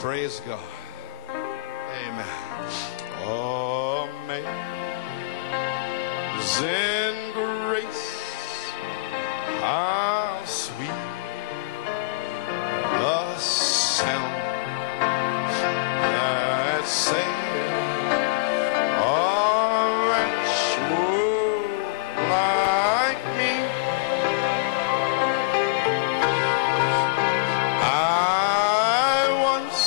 Praise God. Amen. Amazing grace, how sweet the sound that saved a wretch like me. I once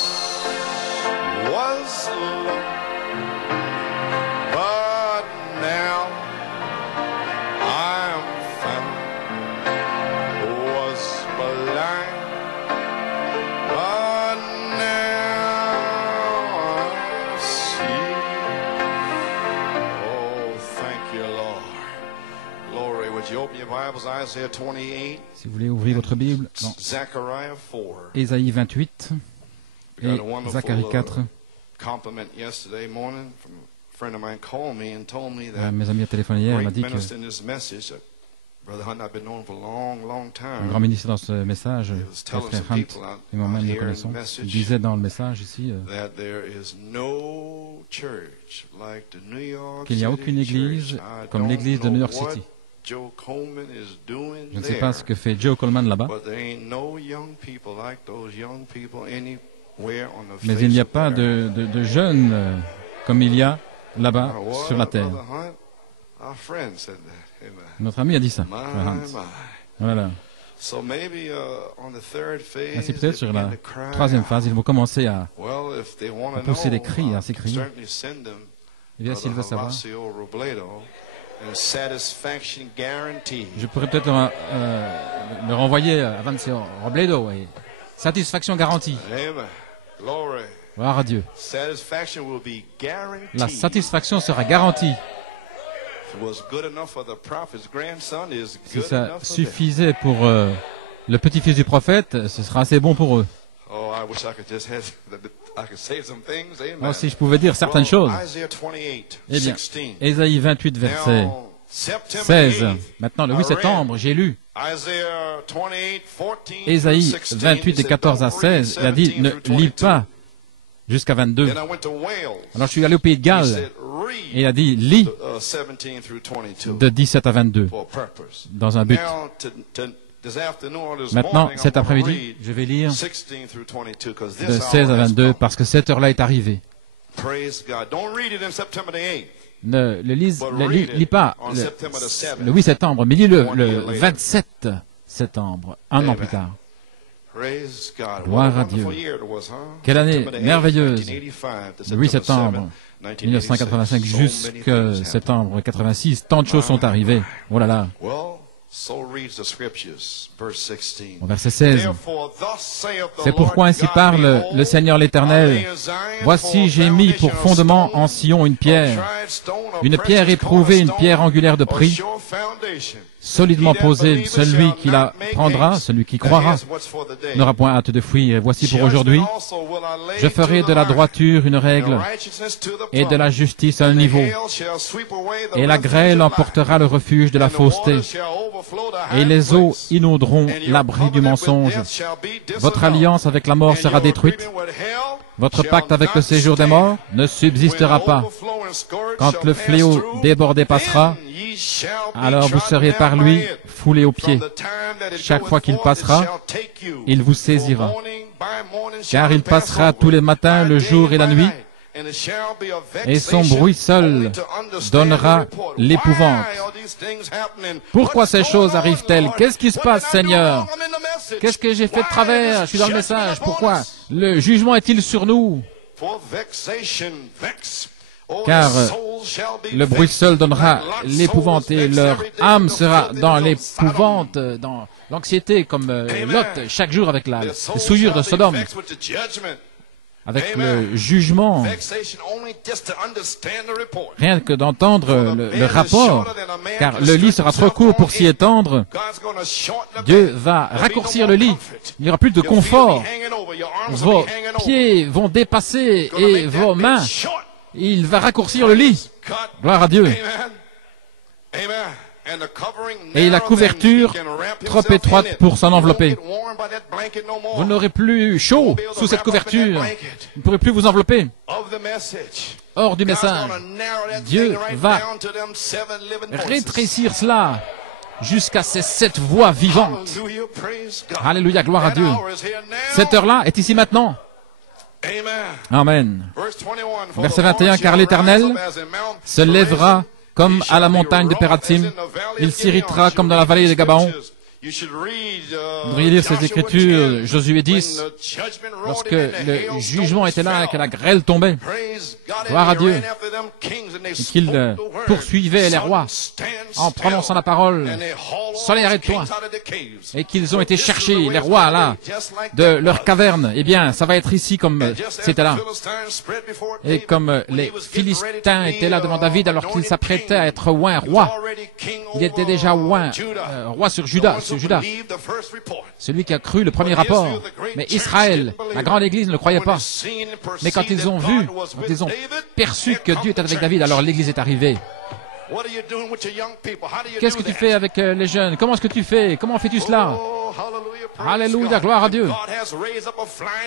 was lost, but now I am found. Was blind, but now I see. Oh, thank you, Lord. Glory. Would you open your Bibles, Isaiah 28, Si vous voulez ouvrir votre Bible dans Zechariah 4. Ésaïe 28 We et got a wonderful Zacharie 4. compliment yesterday morning from a friend of mine called me and told me that Mes amis ont téléphoné hier, elle m'a great dit que minister in this message that Brother Hunt I've been known for a long, long un time. grand ministre dans ce message, He le was telling frère some Hunt people out et moi-même nous here in the connaissons, message il disait dans le message ici that there is no church like the New York qu'il n'y a City aucune église church. I comme don't l'église de New York know City. what Joe Coleman is doing Je ne sais there, pas ce que fait Joe Coleman là-bas, but there ain't no young people like those young people anywhere on the mais face il n'y a of pas the earth. de jeunes comme il y a là-bas Well, sur la terre. Brother Hunt, our friend said that. Amen. Notre ami a dit ça, My, frère Hunt. my. Voilà. So maybe on the third phase, Ainsi peut-être they sur begin la to cry troisième out. phase, ils vont commencer à Well, if they want to pousser des know, cris, I à s'écrier. can certainly send them Eh bien, s'il veut savoir, Horacio Robledo and satisfaction guarantee. je pourrais peut-être le renvoyer à Avancio Robledo et satisfaction garantie. Amen. Glory. Gloire à Dieu. Satisfaction will be guaranteed. La satisfaction sera garantie. If it was good enough for the prophet's grandson, is Si good ça enough for them. suffisait pour le petit-fils du prophète, ce sera assez bon pour eux. Oh, I wish I could just have, I could say some things. Amen. Moi, si je pouvais dire certaines Well, choses. Isaiah 28, Eh bien, 16. Ésaïe 28, verset Now, September 16. 8th, Maintenant, le I 8 read septembre, j'ai lu Isaiah 28, 14 Ésaïe through 16. 28 He de said, 14 à "Don't read 16. Il a dit, 17 ne through lis 22." pas jusqu'à 22. Then I went to Wales. Alors, je suis allé au Pays de He Galles said, et il a read dit, lis 17 through 22 de 17 à 22 for a purpose. dans un but. Now, this afternoon or this Maintenant, morning, cet I'm gonna après-midi, read je vais lire 16 through 22 because de this 16 à hour has 22 come. parce que cette heure-là est arrivée. Praise God. Don't read it in September the 8th. Ne le But lis pas on September the 7th. le 8 septembre, mais lis-le One le year later. 27 septembre, un an Amen. plus tard. Praise God. Gloire What a à Dieu. wonderful year it was, huh? Quelle année September the 8th, merveilleuse. 1985 to Le 8 September septembre 7th, 1985 So many things jusqu'à happened. septembre 86, tant de choses sont arrivées. Oh là là, Well, so reads the scriptures, verse 16. au verset 16. Therefore, thus saith the C'est pourquoi Lord ainsi God, parle behold, le Seigneur I l'Éternel. lay in Zion Voici, j'ai for a mis pour foundation of fondement stone, en Sion une a pierre, tried stone, a une pierre precious éprouvée, une cornerstone, pierre angulaire de a prix, sure foundation. solidement He that posée. believeth Celui shall qui la not make prendra, haste. celui qui That croira, is what's for the day. n'aura point hâte de fuir. Et voici pour Judgment aujourd'hui, also will I lay je ferai to de the la iron, droiture une and règle righteousness to the et de la plumb. justice un And the niveau. hail shall sweep away the Et la refuge grêle of life. emportera le refuge de la And the fausseté. waters shall overflow the Et high les eaux place. inonderont And your l'abri du covenant with mensonge. death shall be Votre dissolved. alliance avec la mort And sera your détruite. agreement with hell Votre shall pacte avec le not séjour des stand. morts ne subsistera When pas. overflowing scourge Quand shall le pass fléau through, débordé passera, then ye shall be alors vous trodden serez down par by lui it. foulés aux From pieds. the time that it Chaque goeth fois qu'il forth, it passera, shall take you. il vous For saisira. morning by morning Car shall il it pass passera over, tous les matins, by le day jour et and la by nuit, night. And it shall be a et son vexation bruit seul only to understand donnera the report. l'épouvante. Why are these things happening? Pourquoi What's ces going choses on, arrivent-elles? Lord? Qu'est-ce qui se What passe, did I do Seigneur? wrong? I'm in the message. Qu'est-ce que j'ai fait de Why travers? is Je suis dans le judgment message. upon Pourquoi? us? Le jugement est-il sur nous? For vexation, vex. Oh, Car their souls shall be le bruit vexed. seul donnera Like Lot's l'épouvante soul was et vexed leur every day âme with the sera filthiness dans of l'épouvante, Sodom. dans l'anxiété comme Amen. Lot chaque jour avec Their les souls souillures de shall be Sodome, vexed with the judgment. avec Amen. le jugement. Vexation only just to understand the report. Rien que d'entendre le rapport, car le lit sera trop court pour s'y étendre. God's gonna shorten the Dieu bed. va There'll be raccourcir no le more lit. comfort. Il n'y aura plus de Your feet will be confort. hanging over. Your arms will Vos be hanging over. pieds vont dépasser Gonna et make that vos bed mains. short. Il va raccourcir le lit. God. Gloire à Dieu. Amen. Amen. et la couverture trop étroite pour s'en envelopper. Vous n'aurez plus chaud sous cette couverture. Vous ne pourrez plus vous envelopper. Hors du message, Dieu va rétrécir cela jusqu'à ces 7 voix vivantes. Alléluia, gloire à Dieu. Cette heure-là est ici maintenant. Amen. Verset 21, car l'Éternel se lèvera comme à la montagne de Pératim, il s'irritera comme dans la vallée de Gabaon. Vous devriez lire ces écritures, Josué 10, lorsque le jugement était là et que la grêle tombait. Gloire à Dieu. Et qu'il poursuivait les rois en prononçant la parole. Soleil, arrête-toi. Et qu'ils ont été cherchés, les rois, là, de leur caverne. Eh bien, ça va être ici comme c'était là. Et comme les Philistins étaient là devant David alors qu'il s'apprêtait à être oint roi. Il était déjà oint roi sur Juda. Celui qui a cru le premier rapport. Mais Israël, la grande église, ne le croyait pas. Mais quand ils ont vu, quand ils ont perçu que Dieu était avec David, alors l'église est arrivée. Qu'est-ce que tu fais avec les jeunes? Comment est-ce que tu fais? Comment fais-tu cela? Alléluia, gloire à Dieu.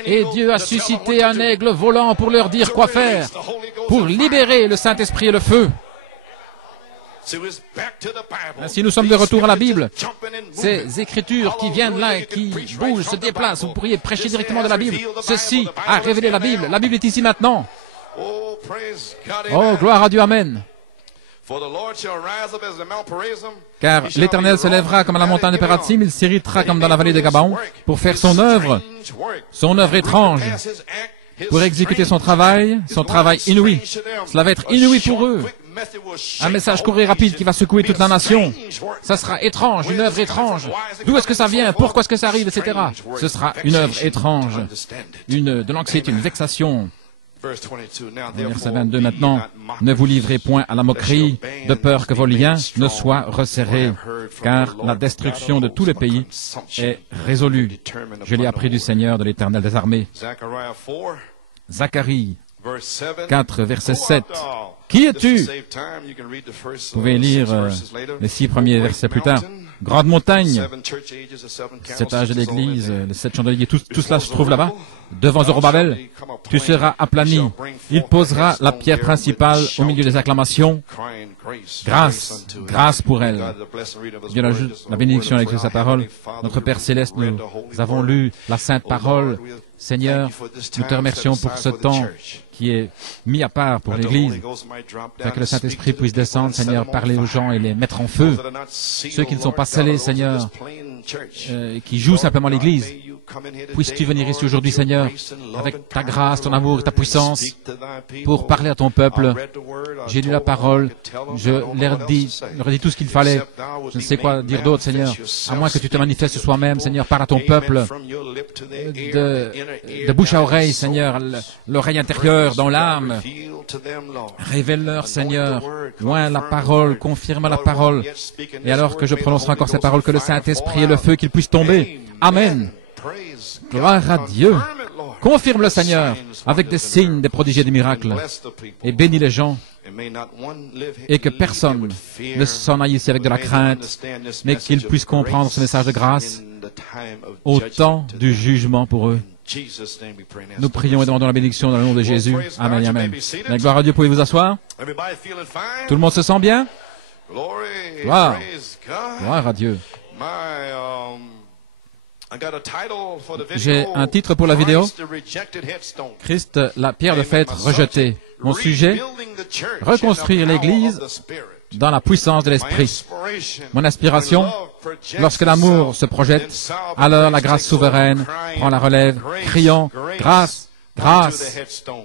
Et Dieu a suscité un aigle volant pour leur dire quoi faire, pour libérer le Saint-Esprit et le feu. Si nous sommes de retour à la Bible, ces écritures qui viennent là et qui bougent, se déplacent, vous pourriez prêcher directement de la Bible. Ceci a révélé la Bible. La Bible est ici maintenant. Oh, gloire à Dieu, amen. Car l'Éternel se lèvera comme à la montagne de Pératim, il s'irritera comme dans la vallée de Gabaon pour faire son œuvre étrange, pour exécuter son travail inouï. Cela va être inouï pour eux. Un message court et rapide qui va secouer toute la nation. Ça sera étrange, une œuvre étrange. D'où est-ce que ça vient? Pourquoi est-ce que ça arrive, etc. Ce sera une œuvre étrange, de l'anxiété, une vexation. Verset 22 maintenant. Ne vous livrez point à la moquerie, de peur que vos liens ne soient resserrés, car la destruction de tous les pays est résolue. Je l'ai appris du Seigneur, de l'Éternel des armées. Zacharie 4, verset 7. Qui es-tu? Vous pouvez lire les 6 premiers versets plus tard. Grande montagne, 7 âges de l'Église, les 7 chandeliers, tout cela se trouve là-bas. Devant Zorobabel, tu seras aplani. Il posera la pierre principale au milieu des acclamations. Grâce, grâce pour elle. Dieu la bénédiction avec sa parole. Notre Père Céleste, nous avons lu la Sainte Parole. Seigneur, nous te remercions pour ce temps qui est mis à part pour l'Église, afin que le Saint-Esprit puisse descendre, Seigneur, parler aux gens et les mettre en feu. Ceux qui ne sont pas scellés, Seigneur, qui jouent simplement l'Église, puisses-tu venir ici aujourd'hui, Seigneur, avec ta grâce, ton amour et ta puissance, pour parler à ton peuple. J'ai lu la parole, je leur ai dit tout ce qu'il fallait. Je ne sais quoi dire d'autre, Seigneur, à moins que tu te manifestes toi-même, Seigneur, parle à ton peuple, de bouche à oreille, Seigneur, l'oreille intérieure, dans l'âme. Révèle-leur, Seigneur, loin la parole, confirme la parole. Et alors que je prononcerai encore ces paroles, que le Saint-Esprit et le feu, qu'ils puissent tomber. Amen. Gloire à Dieu. Confirme le Seigneur avec des signes, des prodiges et des miracles. Et bénis les gens. Et que personne ne s'en aille ici avec de la crainte, mais qu'ils puissent comprendre ce message de grâce au temps du jugement pour eux. Nous prions et demandons la bénédiction dans le nom de Jésus. Amen et amen. La gloire à Dieu, pouvez vous asseoir? Tout le monde se sent bien? Gloire. Gloire à Dieu. J'ai un titre pour la vidéo. Christ, la pierre de fête rejetée. Mon sujet, reconstruire l'Église dans la puissance de l'Esprit. Mon aspiration, lorsque l'amour se projette, alors la grâce souveraine prend la relève, criant « Grâce, grâce »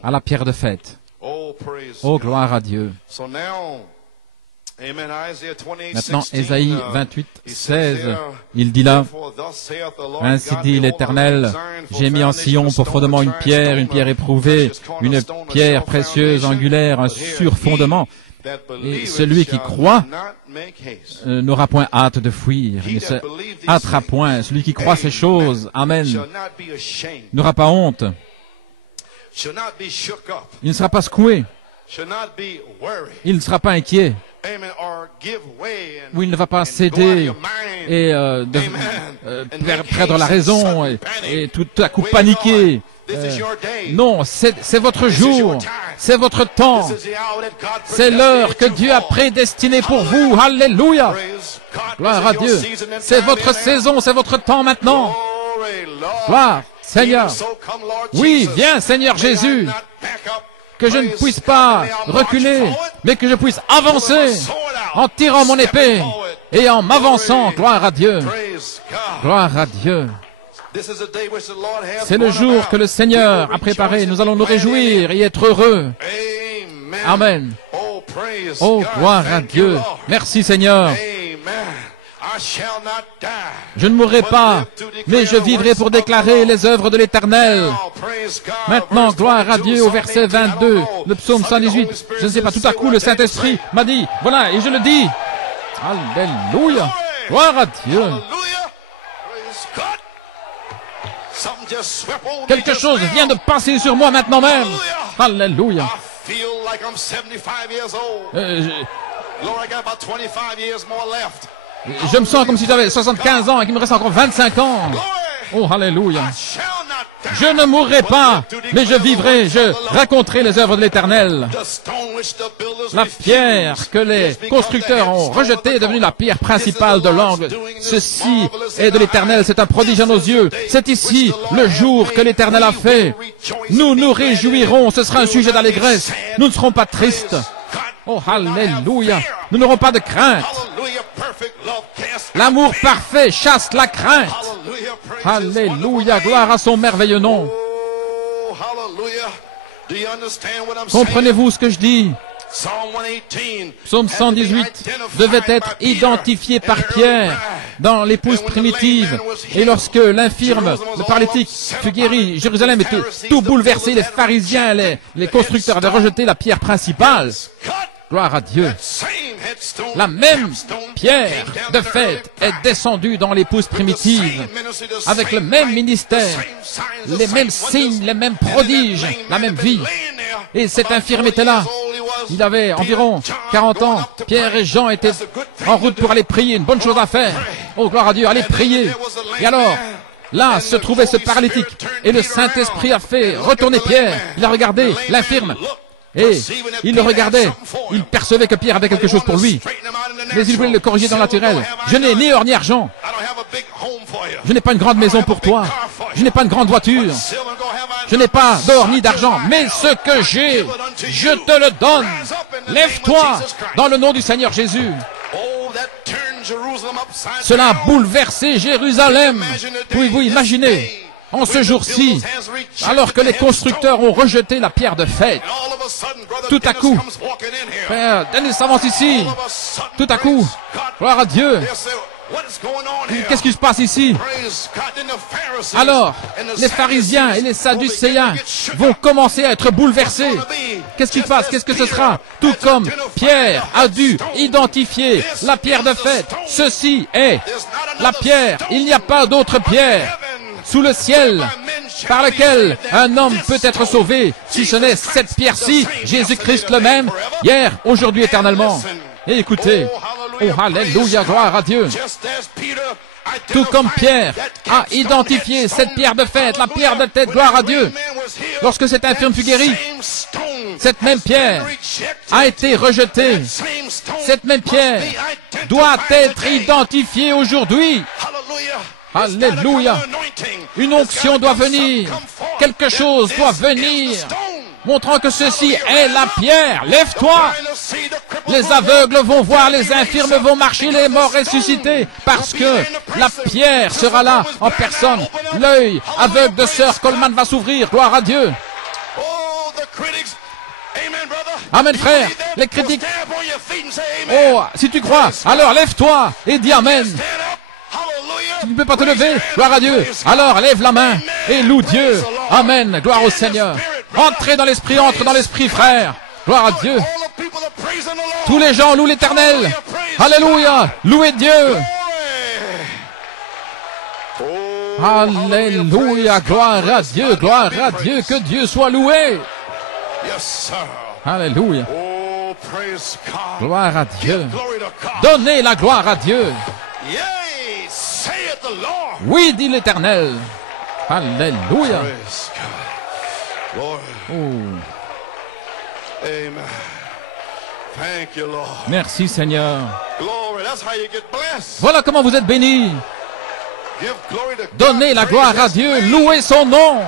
à la pierre de fête. Oh, gloire à Dieu. Maintenant, Ésaïe 28, 16, il dit là, « Ainsi dit l'Éternel, j'ai mis en Sion pour fondement une pierre éprouvée, une pierre précieuse, angulaire, un sûr fondement. Et celui qui croit n'aura point hâte de fuir, ne se hâtera point. Celui qui croit ces choses, Amen, n'aura pas honte. Il ne sera pas secoué. il ne sera pas inquiet, où il ne va pas céder et perdre la raison et tout à coup paniquer. Non, c'est votre jour, c'est votre temps, c'est l'heure que Dieu a prédestinée pour vous. Alléluia! Gloire à Dieu. C'est votre saison, c'est votre temps maintenant. Gloire, Seigneur. Oui, viens, Seigneur Jésus. Que je ne puisse pas reculer, mais que je puisse avancer en tirant mon épée et en m'avançant. Gloire à Dieu. Gloire à Dieu. C'est le jour que le Seigneur a préparé. Nous allons nous réjouir et être heureux. Amen. Oh, gloire à Dieu. Merci, Seigneur. Je ne mourrai pas, mais je vivrai pour déclarer les œuvres de l'Éternel. Maintenant, gloire à Dieu au verset 22, le psaume 118. Je ne sais pas, tout à coup, le Saint-Esprit m'a dit, voilà, et je le dis. Alléluia. Gloire à Dieu. Quelque chose vient de passer sur moi maintenant même. Alléluia. Je me sens comme si j'avais 75 ans et qu'il me reste encore 25 ans. Oh, alléluia. Je ne mourrai pas, mais je vivrai, je raconterai les œuvres de l'Éternel. La pierre que les constructeurs ont rejetée est devenue la pierre principale de l'angle. Ceci est de l'Éternel, c'est un prodige à nos yeux. C'est ici le jour que l'Éternel a fait. Nous nous réjouirons, ce sera un sujet d'allégresse. Nous ne serons pas tristes. Oh, alléluia. Nous n'aurons pas de crainte. L'amour parfait chasse la crainte. Alléluia, gloire à son merveilleux nom. Comprenez-vous ce que je dis? Psaume 118 devait être identifié par Pierre dans l'épouse primitive. Et lorsque l'infirme, le paralytique, fut guéri, Jérusalem était tout bouleversé. Les pharisiens, les constructeurs avaient rejeté la pierre principale. Gloire à Dieu. La même pierre de fête est descendue dans l'épouse primitive, avec le même ministère, les mêmes signes, les mêmes prodiges, la même vie. Et cet infirme était là. Il avait environ 40 ans. Pierre et Jean étaient en route pour aller prier, une bonne chose à faire. Oh, gloire à Dieu, aller prier. Et alors, là se trouvait ce paralytique. Et le Saint-Esprit a fait retourner Pierre. Il a regardé l'infirme. Et il le regardait, il percevait que Pierre avait quelque chose pour lui, mais il voulait le corriger dans le naturel. Je n'ai ni or ni argent, je n'ai pas une grande maison pour toi, je n'ai pas une grande voiture, je n'ai pas d'or ni d'argent, mais ce que j'ai, je te le donne. Lève-toi dans le nom du Seigneur Jésus. Cela a bouleversé Jérusalem. Pouvez-vous imaginer? En ce jour-ci, alors que les constructeurs ont rejeté la pierre de fête, tout à coup, frère Dennis s'avance ici, tout à coup, gloire à Dieu, qu'est-ce qui se passe ici? Alors, les pharisiens et les sadducéens vont commencer à être bouleversés. Qu'est-ce qui se passe? Qu'est-ce que ce sera? Tout comme Pierre a dû identifier la pierre de fête. Ceci est la pierre, il n'y a pas d'autre pierre sous le ciel par lequel un homme peut être sauvé, si ce n'est cette pierre-ci, Jésus-Christ le même, hier, aujourd'hui, éternellement. Et écoutez, oh alléluia, gloire à Dieu. Tout comme Pierre a identifié cette pierre de fête, la pierre de tête, gloire à Dieu. Lorsque cet infirme fut guéri, cette même pierre a été rejetée. Cette même pierre doit être identifiée aujourd'hui. Alléluia. Une onction doit venir. Quelque chose doit venir, montrant que ceci est la pierre. Lève-toi. Les aveugles vont voir, les infirmes vont marcher, les morts ressuscités, parce que la pierre sera là en personne. L'œil aveugle de Sœur Coleman va s'ouvrir. Gloire à Dieu. Amen, frère. Les critiques. Oh, si tu crois, alors lève-toi et dis Amen. Tu ne peux pas te lever, gloire à Dieu. Alors lève la main et loue Dieu. Amen, gloire au Seigneur. Entrez dans l'esprit, entre dans l'esprit, frère. Gloire à Dieu. Tous les gens louent l'Éternel. Alléluia, louez Dieu. Alléluia, gloire à Dieu, que Dieu soit loué. Alléluia. Gloire à Dieu. Donnez la gloire à Dieu. Oui, dit l'Éternel. Alléluia. Oh. Merci Seigneur. Voilà comment vous êtes bénis. Donnez la gloire à Dieu. Louez son nom.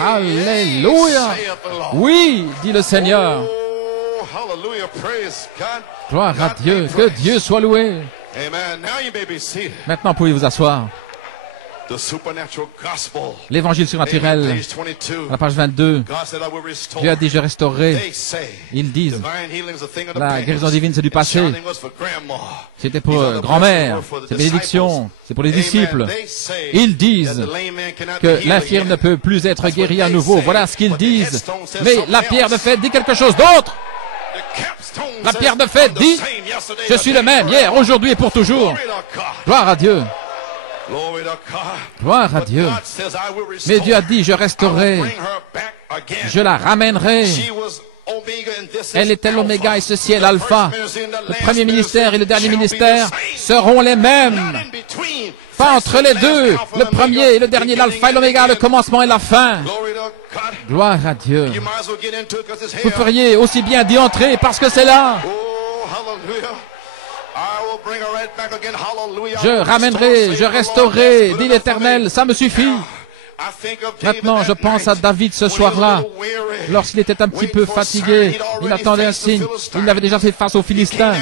Alléluia. Oui, dit le Seigneur. Gloire à Dieu. Que Dieu soit loué. Maintenant, pouvez vous asseoir. L'évangile surnaturel, à la page 22, Dieu a dit, je restaurerai. Ils disent, la guérison divine, c'est du passé. C'était pour grand-mère, c'est bénédiction, c'est pour les disciples. Ils disent que l'infirme ne peut plus être guéri à nouveau. Voilà ce qu'ils disent. Mais la pierre de fête dit quelque chose d'autre. La pierre de fête dit, je suis le même hier, aujourd'hui et pour toujours. Gloire à Dieu. Gloire à Dieu. Mais Dieu a dit, je restaurerai, je la ramènerai. Elle était l'oméga et ceci est l'alpha. Le premier ministère et le dernier ministère seront les mêmes. Pas entre les deux, le premier et le dernier, l'alpha et l'oméga, le commencement et la fin. Gloire à Dieu. Vous feriez aussi bien d'y entrer parce que c'est là. Je ramènerai, je restaurerai, dit l'Éternel, ça me suffit. Maintenant, je pense à David ce soir-là, lorsqu'il était un petit peu fatigué, il attendait un signe, il avait déjà fait face aux Philistins,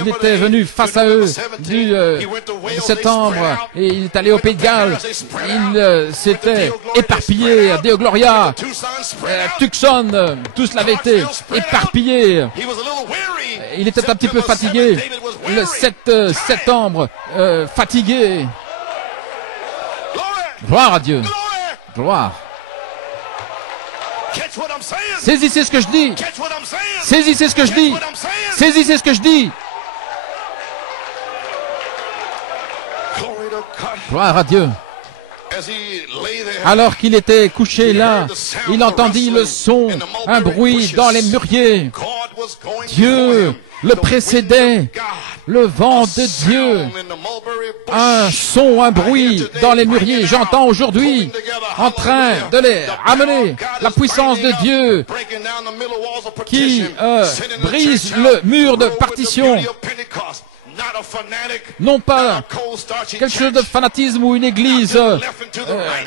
il était venu face à eux du septembre, et il est allé au Pays de Galles, il s'était éparpillé, Deo Gloria, Tucson, tous l'avaient été éparpillé, il était un petit peu fatigué, le 7 septembre, fatigué. Gloire à Dieu. Gloire. Saisissez ce que je dis. Saisissez ce que je dis. Saisissez ce que je dis. Gloire à Dieu. Alors qu'il était couché là, il entendit le son, un bruit dans les mûriers. Dieu le précédait, le vent de Dieu, un son, un bruit dans les mûriers. J'entends aujourd'hui en train de les ramener, la puissance de Dieu qui brise le mur de partition. Non pas quelque chose de fanatisme ou une église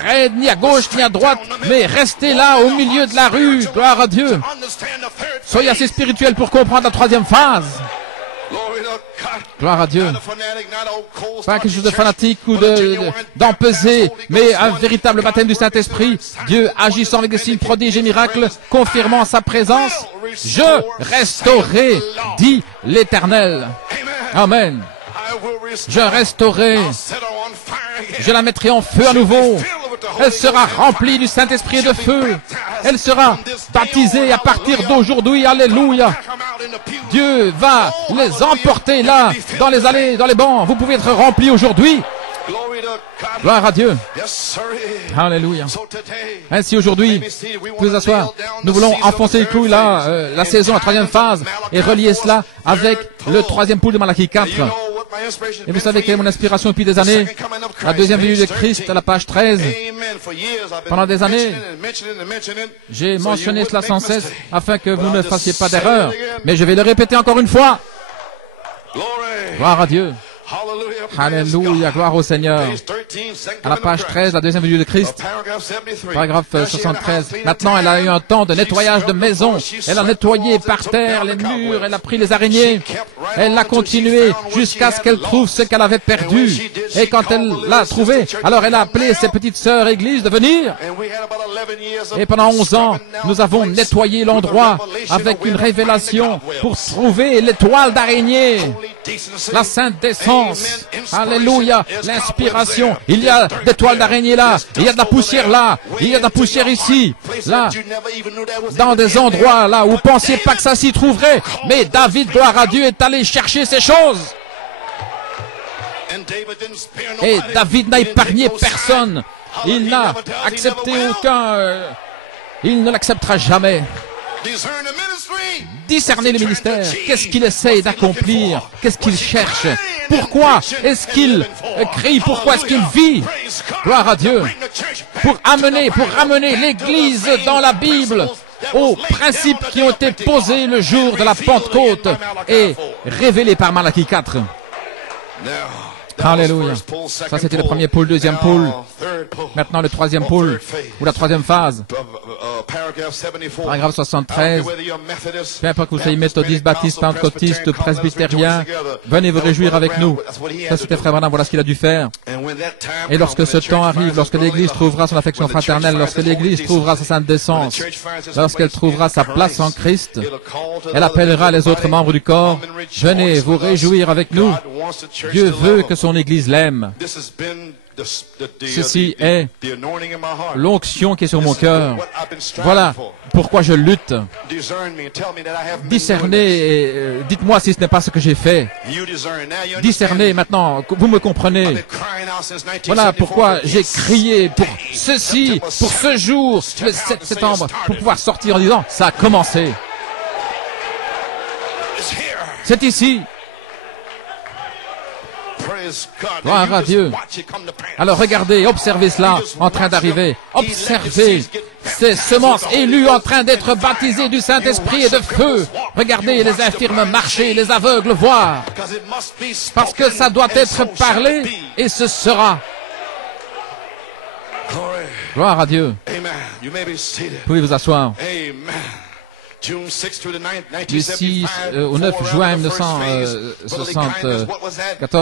raide ni à gauche ni à droite, mais restez là au milieu de la rue, gloire à Dieu. Soyez assez spirituel pour comprendre la troisième phase. Gloire à Dieu. Pas quelque chose de fanatique ou d'empesé, mais un véritable baptême du Saint-Esprit. Dieu agissant avec des signes, prodiges et miracles, confirmant sa présence. Je restaurerai, dit l'Éternel. Amen. Je restaurerai. Je la mettrai en feu à nouveau. Elle sera remplie du Saint-Esprit et de feu. Elle sera baptisée à partir d'aujourd'hui. Alléluia. Dieu va les emporter là, dans les allées, dans les bancs. Vous pouvez être remplis aujourd'hui. Gloire à Dieu. Alléluia. Ainsi aujourd'hui, vous pouvez vous asseoir. Nous voulons enfoncer le clou là, la saison, la troisième phase, et relier cela avec le troisième pouls de Malachie 4. Et vous savez quelle est mon inspiration depuis des années? La deuxième venue de Christ à la page 13. Pendant des années, j'ai mentionné cela sans cesse afin que vous ne fassiez pas d'erreur. Mais je vais le répéter encore une fois. Gloire à Dieu. Alléluia, gloire au Seigneur. À la page 13, la deuxième venue de Christ, paragraphe 73. Maintenant, elle a eu un temps de nettoyage de maison. Elle a nettoyé par terre les murs, elle a pris les araignées. Elle a continué jusqu'à ce qu'elle trouve ce qu'elle avait perdu. Et quand elle l'a trouvé, alors elle a appelé ses petites sœurs églises de venir. Et pendant 11 ans, nous avons nettoyé l'endroit avec une révélation pour trouver l'étoile d'araignée. La sainte décence. Alléluia. L'inspiration. Il y a des toiles d'araignée là. Il y a de la poussière là. Il y a de la poussière ici. Là. Dans des endroits là où vous ne pensiez pas que ça s'y trouverait. Mais David, gloire à Dieu, est allé chercher ces choses. Et David n'a épargné personne. Il n'a accepté aucun il ne l'acceptera jamais. Discerner le ministère. Qu'est-ce qu'il essaye d'accomplir? Qu'est-ce qu'il cherche? Pourquoi est-ce qu'il crie? Pourquoi est-ce qu'il vit? Gloire à Dieu. Pour ramener l'Église dans la Bible aux principes qui ont été posés le jour de la Pentecôte et révélés par Malachie 4. Alléluia. Ça, c'était le premier pôle, deuxième pôle. Maintenant, le troisième pôle, ou la troisième phase. Paragraphe 73. Peu importe que vous soyez méthodiste, baptiste, pentecôtiste, presbytérien, venez vous réjouir avec nous. Ça, c'était Frère Branham, voilà ce qu'il a dû faire. Et lorsque ce temps arrive, lorsque l'Église trouvera son affection fraternelle, lorsque l'Église trouvera sa sainte décence, lorsqu'elle trouvera sa place en Christ, elle appellera les autres membres du corps. Venez vous réjouir avec nous. Dieu veut que son Église l'aime. Ceci est l'onction qui est sur mon cœur. Voilà pourquoi je lutte. Discernez et dites-moi si ce n'est pas ce que j'ai fait. Discernez maintenant, vous me comprenez. Voilà pourquoi j'ai crié pour ceci, pour ce jour, le 7 septembre, pour pouvoir sortir en disant, ça a commencé. C'est ici. Gloire à Dieu. Alors regardez, observez cela en train d'arriver. Observez ces semences élues en train d'être baptisées du Saint-Esprit et de feu. Regardez les infirmes marcher, les aveugles voir. Parce que ça doit être parlé et ce sera. Gloire à Dieu. Vous pouvez vous asseoir. Du 6 au 9 juin 1974,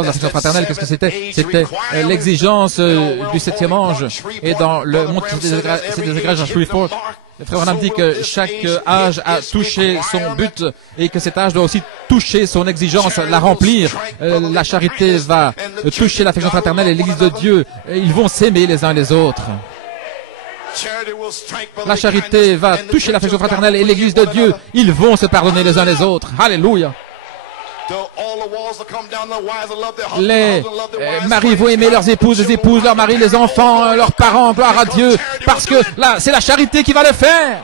la fête fraternelle, qu'est-ce que c'était? C'était l'exigence du 7e ange. Et dans le monde des égréges à Shreveport, le frère Branham dit que chaque âge a touché son but et que cet âge doit aussi toucher son exigence, la remplir. La charité va toucher l'affection fraternelle et l'Église de Dieu. Ils vont s'aimer les uns les autres. La charité va toucher l'affection fraternelle et l'Église de Dieu. Ils vont se pardonner les uns les autres. Alléluia. Les maris vont aimer leurs épouses, les épouses, leurs maris, les enfants, leurs parents. Gloire à Dieu. Parce que là, c'est la charité qui va le faire.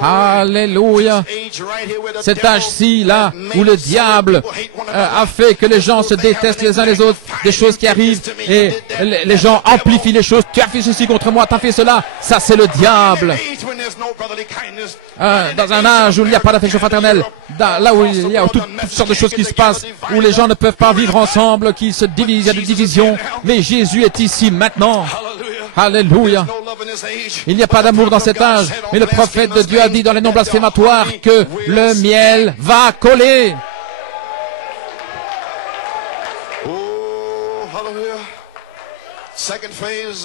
Alléluia. Cet âge-ci, là, où le diable a fait que les gens se détestent les uns les autres, des choses qui arrivent, et les gens amplifient les choses. Tu as fait ceci contre moi, tu as fait cela. Ça, c'est le diable. Dans un âge où il n'y a pas d'affection fraternelle, là où il y a toutes sortes de choses qui se passent, où les gens ne peuvent pas vivre ensemble, qui se divisent, il y a des divisions. Mais Jésus est ici maintenant. Alléluia. Il n'y a pas d'amour dans cet âge, mais le prophète de Dieu a dit dans les noms blasphématoires que le miel va coller.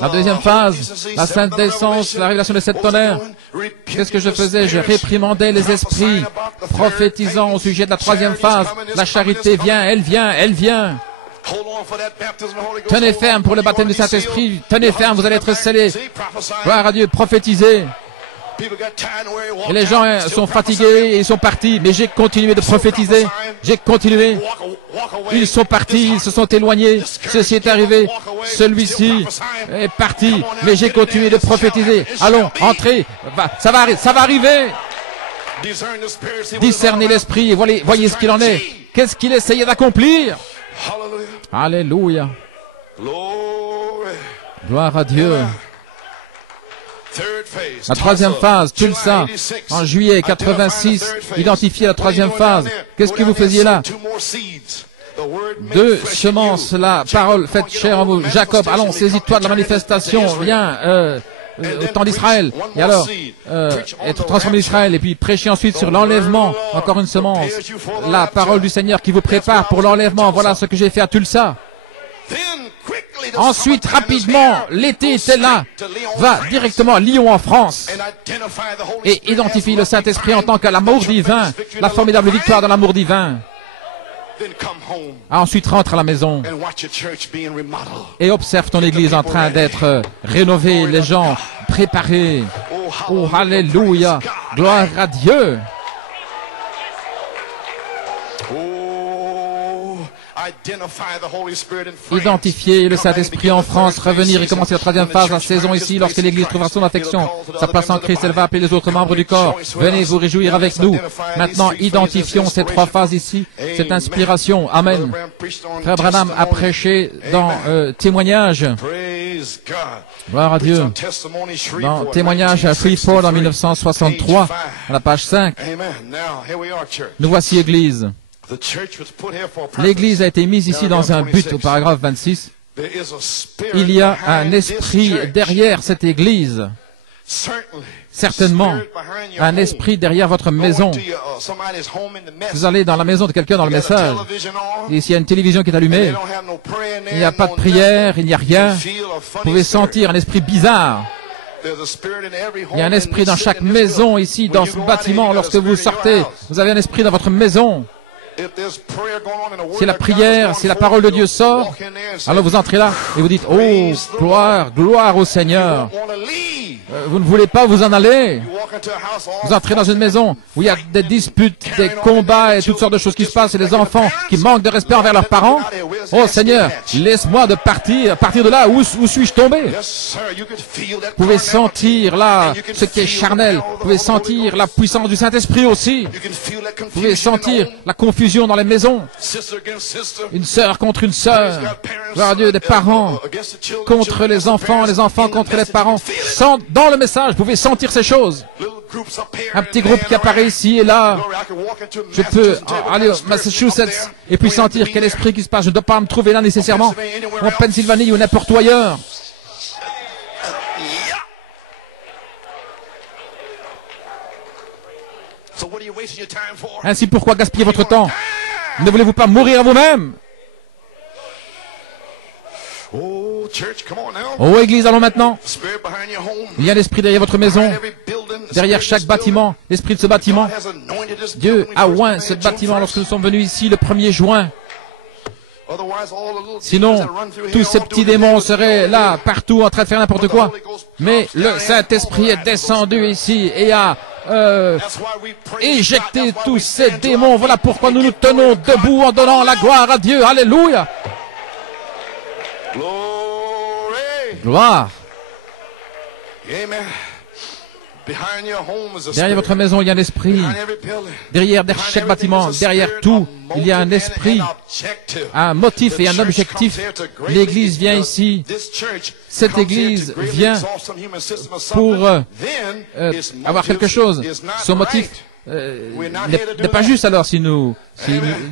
La deuxième phase, la sainte décence, la révélation des 7 tonnerres. Qu'est-ce que je faisais? Je réprimandais les esprits, prophétisant au sujet de la troisième phase. La charité vient, elle vient, elle vient. Tenez ferme pour le baptême du Saint-Esprit. Tenez ferme, vous allez être scellés. Gloire à Dieu, prophétisez. Et les gens sont fatigués et ils sont partis. Mais j'ai continué de prophétiser. J'ai continué. Ils sont partis, ils se sont éloignés. Ceci est arrivé. Celui-ci est parti. Mais j'ai continué de prophétiser. Allons, entrez. Ça va arriver. Discernez l'esprit et voyez ce qu'il en est. Qu'est-ce qu'il essayait d'accomplir? Alléluia. Gloire à Dieu. La troisième phase, Tulsa, en juillet 86, identifié la troisième phase. Qu'est-ce que vous faisiez là? 2 semences, la parole faite chair en vous. Jacob, allons, saisis-toi de la manifestation, viens au temps d'Israël. Et alors, être transformé d'Israël et puis prêcher ensuite sur l'enlèvement. Encore une semence. La parole du Seigneur qui vous prépare pour l'enlèvement. Voilà ce que j'ai fait à Tulsa. Ensuite, rapidement, l'été était là. Va directement à Lyon en France et identifie le Saint-Esprit en tant que l'amour divin, la formidable victoire de l'amour divin. Ensuite, rentre à la maison et observe ton église en train d'être rénovée, les gens préparés. Oh, alléluia, gloire à Dieu. Identifier le Saint-Esprit en France, revenir et commencer la troisième phase, la saison ici, lorsque l'Église trouvera son affection, sa place en Christ, elle va appeler les autres membres du corps. Venez vous réjouir avec nous. Maintenant, identifions ces trois phases ici, cette inspiration. Amen. Frère Branham a prêché dans Témoignage. Gloire à Dieu. Dans Témoignage à Freeport en 1963, à la page 5. Nous voici Église. L'Église a été mise ici dans un but, au paragraphe 26. Il y a un esprit derrière cette Église. Certainement, un esprit derrière votre maison. Vous allez dans la maison de quelqu'un dans le message, et s'il y a une télévision qui est allumée, il n'y a pas de prière, il n'y a rien, vous pouvez sentir un esprit bizarre. Il y a un esprit dans chaque maison ici, dans ce bâtiment, lorsque vous sortez, vous avez un esprit dans votre maison. Si la prière, si la parole de Dieu sort, alors vous entrez là et vous dites, oh, gloire, gloire au Seigneur. Vous ne voulez pas vous en aller. Vous entrez dans une maison où il y a des disputes, des combats et toutes sortes de choses qui se passent et des enfants qui manquent de respect envers leurs parents. Oh Seigneur, laisse-moi de partir, à partir de là, où suis-je tombé? Vous pouvez sentir là ce qui est charnel. Vous pouvez sentir la puissance du Saint-Esprit aussi. Vous pouvez sentir la confusion dans les maisons. Une sœur contre une sœur. Gloire à Dieu, des parents contre les enfants contre les parents. Dans le message, vous pouvez sentir ces choses. Un petit groupe qui apparaît ici et là. Je peux aller au Massachusetts et puis sentir quel esprit qui se passe. Je ne dois pas me trouver là nécessairement, en Pennsylvanie ou n'importe où ailleurs. Ainsi, pourquoi gaspiller votre temps? Ne voulez-vous pas mourir à vous-même? Oh, Église, allons maintenant. Il y a l'esprit derrière votre maison, derrière chaque bâtiment, l'esprit de ce bâtiment. Dieu a oint ce bâtiment lorsque nous sommes venus ici le 1er juin. Sinon, tous ces petits démons seraient là, partout, en train de faire n'importe quoi. Mais le Saint-Esprit est descendu ici et a éjecté tous ces démons. Voilà pourquoi nous nous tenons debout en donnant la gloire à Dieu. Alléluia. Gloire. Derrière votre maison, il y a un esprit. Derrière chaque bâtiment, derrière tout, il y a un esprit, un motif et un objectif. L'Église vient ici. Cette Église vient pour avoir quelque chose. Son motif n'est pas juste alors si nous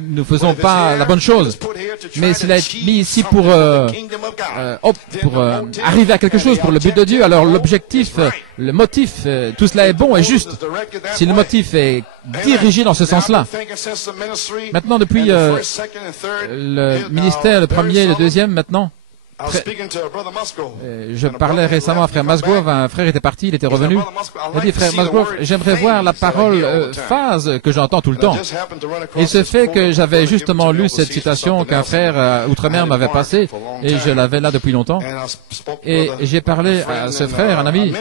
ne faisons pas la bonne chose. Mais s'il a été mis ici pour arriver à quelque chose, pour le but de Dieu, alors l'objectif, le motif, tout cela est bon et juste. Si le motif est dirigé dans ce sens-là. Maintenant, depuis le ministère, le premier et le deuxième, maintenant, je parlais récemment à frère Musgrove, un frère était parti, il était revenu. Il a dit, frère Musgrove, j'aimerais voir la parole phase que j'entends tout le temps. Et il se fait que j'avais justement lu cette citation qu'un frère outre-mer m'avait passée, et je l'avais là depuis longtemps. Et j'ai parlé à ce frère, un ami,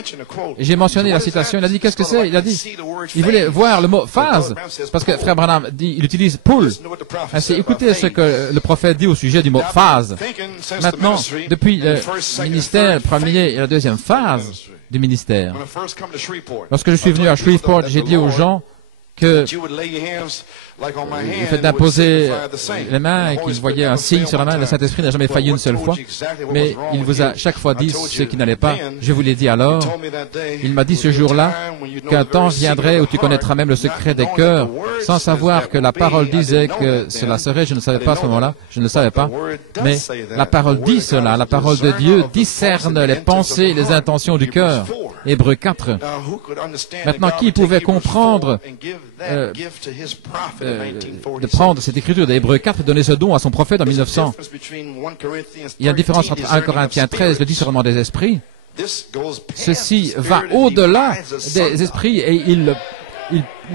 et j'ai mentionné la citation, il a dit, qu'est-ce que c'est? Il a dit, il voulait voir le mot phase, parce que frère Branham dit, il utilise poule. Ainsi, écoutez ce que le prophète dit au sujet du mot phase. Maintenant, depuis le ministère, le premier et la deuxième phase du ministère, lorsque je suis venu à Shreveport, j'ai dit aux gens que le fait d'imposer les mains et qu'ils voyaient un signe sur la main, le Saint-Esprit n'a jamais failli une seule fois, mais il vous a chaque fois dit ce qui n'allait pas. Je vous l'ai dit alors. Il m'a dit ce jour-là qu'un temps viendrait où tu connaîtras même le secret des cœurs, sans savoir que la parole disait que cela serait. Je ne savais pas à ce moment-là, je ne le savais pas, mais la parole dit cela. La parole de Dieu discerne les pensées et les intentions du cœur. Hébreux 4. Maintenant, qui pouvait comprendre de prendre cette écriture d'Hébreux 4 et donner ce don à son prophète en 1900. Il y a une différence entre 1 Corinthiens 13, le discernement des esprits. Ceci va au-delà des esprits et il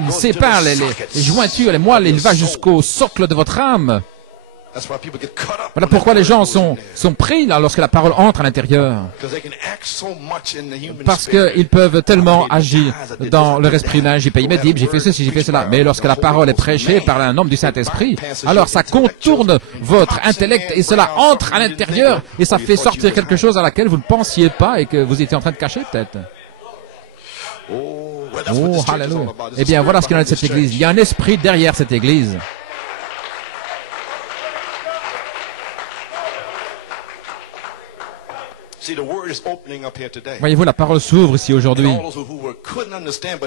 sépare les jointures, les moelles, il va jusqu'au socle de votre âme. Voilà pourquoi les gens sont pris là lorsque la parole entre à l'intérieur. Parce qu'ils peuvent tellement agir dans leur esprit humain. J'ai payé mes dîmes, j'ai fait ceci, j'ai fait cela. Mais lorsque la parole est prêchée par un homme du Saint-Esprit, alors ça contourne votre intellect et cela entre à l'intérieur et ça fait sortir quelque chose à laquelle vous ne pensiez pas et que vous étiez en train de cacher peut-être. Oh, hallelujah. Eh bien, voilà ce qu'il y a dans cette église. Il y a un esprit derrière cette église. Voyez-vous, la parole s'ouvre ici aujourd'hui.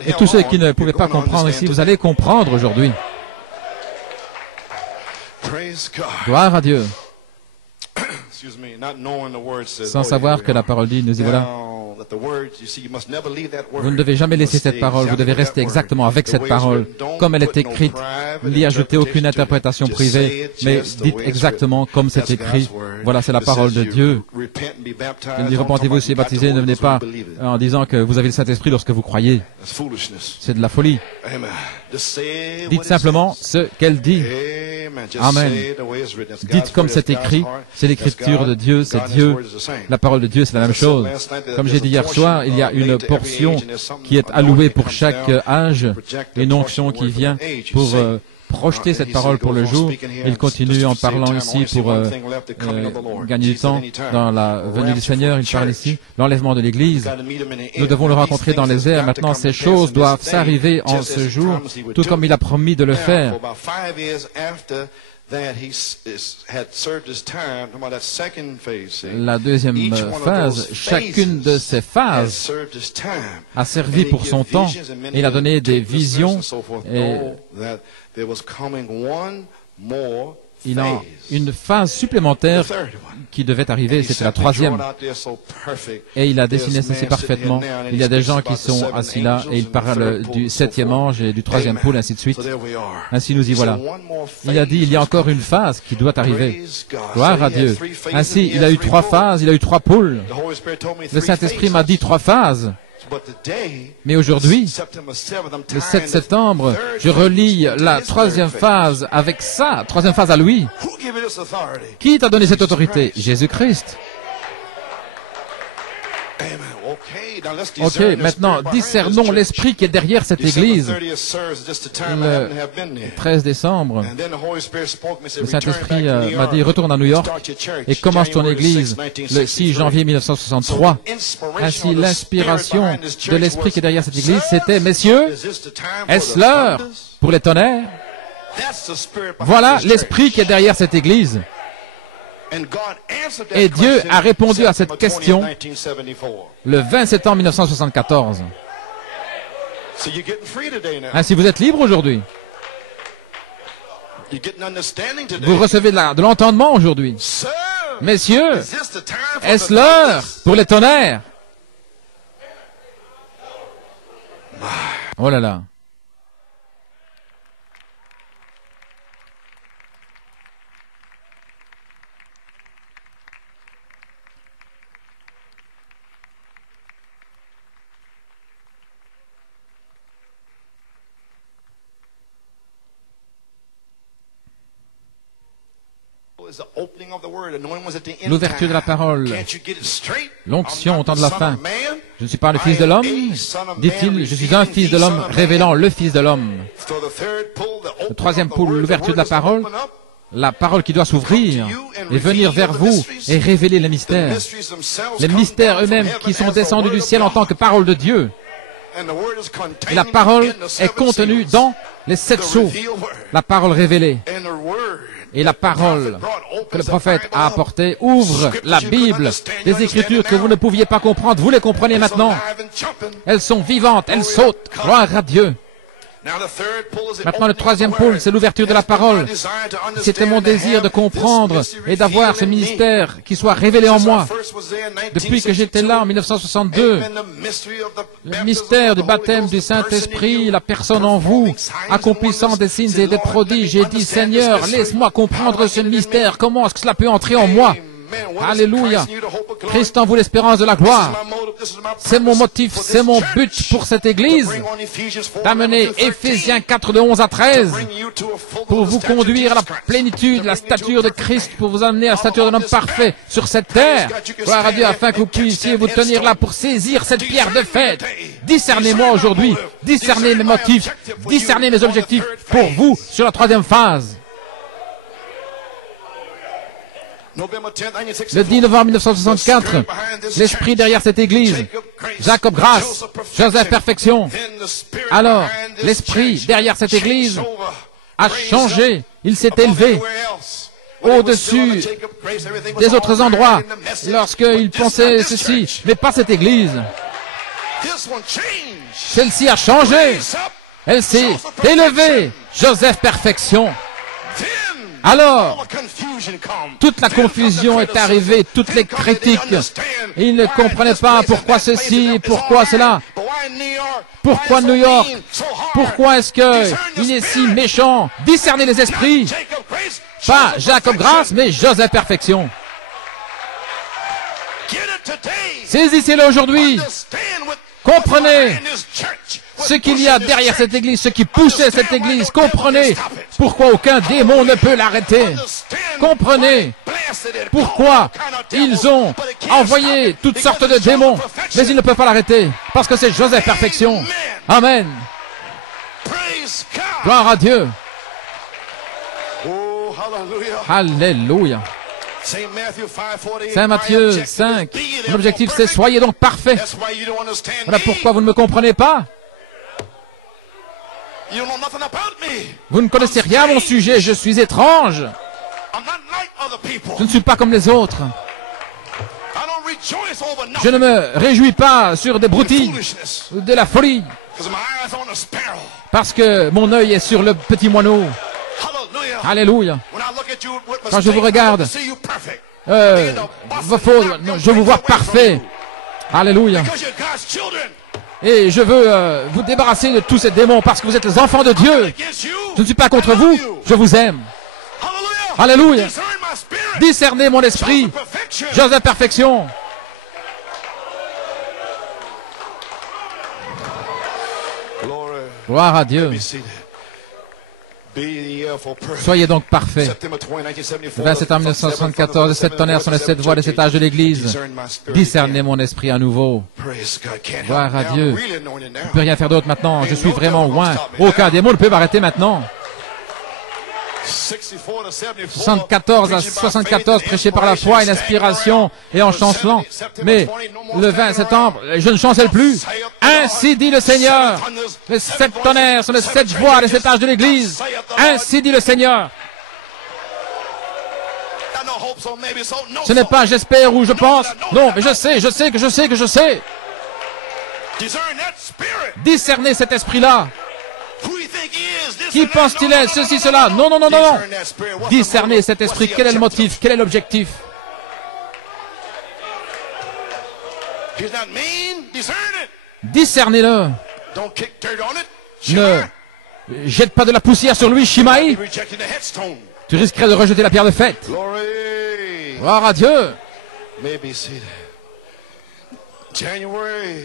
Et tous ceux qui ne pouvaient pas comprendre ici, vous allez comprendre aujourd'hui. Gloire à Dieu. Sans savoir que la parole dit, nous y voilà. Vous ne devez jamais laisser cette parole, vous devez rester exactement avec cette parole. Comme elle est écrite, n'y ajoutez aucune interprétation privée, mais dites exactement comme c'est écrit. Voilà, c'est la parole de Dieu. Il dit, repentez-vous, soyez baptisés, ne venez pas en disant que vous avez le Saint-Esprit lorsque vous croyez. C'est de la folie. Dites simplement ce qu'elle dit. Amen. Dites comme c'est écrit, c'est l'écriture de Dieu, c'est Dieu. La parole de Dieu, c'est la même chose. Comme j'ai dit hier soir, il y a une portion qui est allouée pour chaque âge, une onction qui vient pour projeter cette parole pour le jour. Il continue en parlant ici pour gagner du temps dans la venue du Seigneur. Il parle ici, l'enlèvement de l'Église. Nous devons le rencontrer dans les airs. Maintenant, ces choses doivent s'arriver en ce jour, tout comme il a promis de le faire. La deuxième phase, chacune de ces phases a servi pour son temps. Et il a donné des visions et il a une phase supplémentaire qui devait arriver, c'était la troisième. Et il a dessiné ceci parfaitement. Il y a des gens qui sont assis là et ils parlent du septième ange et du troisième pôle, ainsi de suite. Ainsi nous y voilà. Il a dit, il y a encore une phase qui doit arriver. Gloire à Dieu. Ainsi, il a eu trois phases, il a eu trois pôles. Le Saint-Esprit m'a dit trois phases. Mais aujourd'hui, le 7 septembre, je relis la troisième phase avec ça, troisième phase à lui. Qui t'a donné cette autorité? Jésus-Christ. Ok, maintenant, discernons l'esprit qui est derrière cette église. Le 13 décembre, le Saint-Esprit m'a dit, retourne à New York et commence ton église le 6 janvier 1963. Ainsi, l'inspiration de l'esprit qui est derrière cette église, c'était, messieurs, est-ce l'heure pour les tonnerres? Voilà l'esprit qui est derrière cette église. Et Dieu a répondu à cette question le 20 septembre 1974. Ainsi, vous êtes libre aujourd'hui. Vous recevez de l'entendement aujourd'hui. Messieurs, est-ce l'heure pour les tonnerres? Oh là là. L'ouverture de la parole, l'onction au temps de la fin. Je ne suis pas le Fils de l'homme, dit-il, je suis un Fils de l'homme, révélant le Fils de l'homme. Le troisième pôle, l'ouverture de la parole qui doit s'ouvrir et venir vers vous et révéler les mystères eux-mêmes qui sont descendus du ciel en tant que parole de Dieu. Et la parole est contenue dans les 7 sceaux, la parole révélée. Et la parole que le prophète a apportée ouvre la Bible, des Écritures que vous ne pouviez pas comprendre, vous les comprenez maintenant. Elles sont vivantes, elles sautent, gloire à Dieu. Maintenant, le troisième pôle, c'est l'ouverture de la parole. C'était mon désir de comprendre et d'avoir ce ministère qui soit révélé en moi. Depuis que j'étais là en 1962, le mystère du baptême du Saint-Esprit, la personne en vous, accomplissant des signes et des prodiges, j'ai dit, Seigneur, laisse-moi comprendre ce mystère. Comment est-ce que cela peut entrer en moi? Alléluia. Christ en vous l'espérance de la gloire. C'est mon motif, c'est mon but pour cette Église, d'amener Éphésiens 4 de 11 à 13, pour vous conduire à la plénitude, la stature de Christ, pour vous amener à la stature d'un homme parfait sur cette terre. Gloire à Dieu, afin que vous puissiez vous tenir là pour saisir cette pierre de fête. Discernez-moi aujourd'hui, discernez mes motifs, discernez mes objectifs pour vous sur la troisième phase. Le 10 novembre 1964, l'esprit derrière cette église, Jacob Grace, Joseph Perfection. Alors, l'esprit derrière cette église a changé, il s'est élevé au-dessus des autres endroits lorsqu'il pensait ceci, mais pas cette église. Celle-ci a changé, elle s'est élevée, Joseph Perfection. Alors, toute la confusion est arrivée, toutes les critiques. Ils ne comprenaient pas pourquoi ceci, pourquoi cela. Pourquoi New York? Pourquoi est-ce qu'il est si méchant? Discernez les esprits. Pas Jacob Grace, mais Joseph Perfection. Saisissez-le aujourd'hui. Comprenez ce qu'il y a derrière cette église, ce qui poussait cette église. Comprenez pourquoi aucun démon ne peut l'arrêter. Comprenez pourquoi ils ont envoyé toutes sortes de démons, mais ils ne peuvent pas l'arrêter, parce que c'est Joseph Perfection. Amen. Gloire à Dieu. Alléluia. Saint Matthieu 5, l'objectif c'est soyez donc parfaits. Voilà pourquoi vous ne me comprenez pas. Vous ne connaissez rien à mon sujet, je suis étrange. Je ne suis pas comme les autres. Je ne me réjouis pas sur des broutilles ou de la folie, parce que mon œil est sur le petit moineau. Alléluia. Quand je vous regarde, vos fautes, je vous vois parfait. Alléluia. Et je veux vous débarrasser de tous ces démons parce que vous êtes les enfants de Dieu. Je ne suis pas contre vous, je vous aime. Alléluia. Discernez mon esprit. Joseph Perfection. Gloire à Dieu. Soyez donc parfaits. Le 27 en 1974, les 7 tonnerres sont les 7 voix des 7 âges de l'Église. Discernez mon esprit à nouveau. Gloire à Dieu. Je ne peux rien faire d'autre maintenant. Je suis vraiment loin. Aucun démon ne peut m'arrêter maintenant. 74 à 74, prêché par la foi et l'inspiration et en chancelant. Mais le 20 septembre, je ne chancelle plus. Ainsi dit le Seigneur. Les 7 tonnerres sont les 7 voix, les 7 âges de l'Église. Ainsi dit le Seigneur. Ce n'est pas j'espère ou je pense. Non, mais je sais que je sais. Discernez cet esprit-là. Qui pense-t-il être ceci, cela? Non. Discernez cet esprit. Quel est le motif? Quel est l'objectif? Discernez-le. Ne jette pas de la poussière sur lui, Shimei. Tu risquerais de rejeter la pierre de fête. Gloire à Dieu.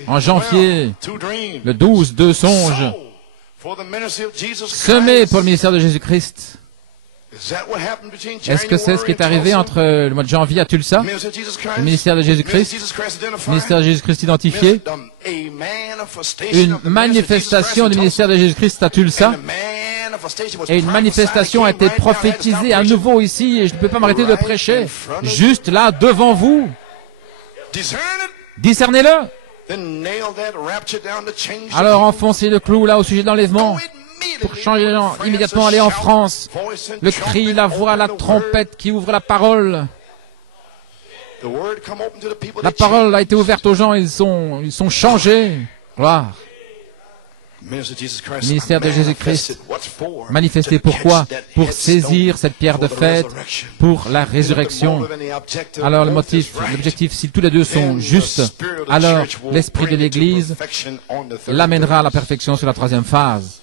En janvier, le 12, 2 songes. Semé pour le ministère de Jésus-Christ. Est-ce que c'est ce qui est arrivé entre le mois de janvier à Tulsa, le ministère de Jésus-Christ, le ministère de Jésus-Christ identifié, une manifestation du ministère de Jésus-Christ à Tulsa, et une manifestation a été prophétisée à nouveau ici, et je ne peux pas m'arrêter de prêcher, juste là, devant vous. Discernez-le. Alors enfoncez le clou là au sujet de l'enlèvement pour changer les gens, immédiatement aller en France. Le cri, la voix, la trompette qui ouvre la parole. La parole a été ouverte aux gens, ils sont changés. Gloire. Le ministère de Jésus-Christ manifesté pourquoi? Pour saisir cette pierre de fête pour la résurrection. Alors le motif, l'objectif, si tous les deux sont justes, alors l'esprit de l'Église l'amènera à la perfection sur la troisième phase.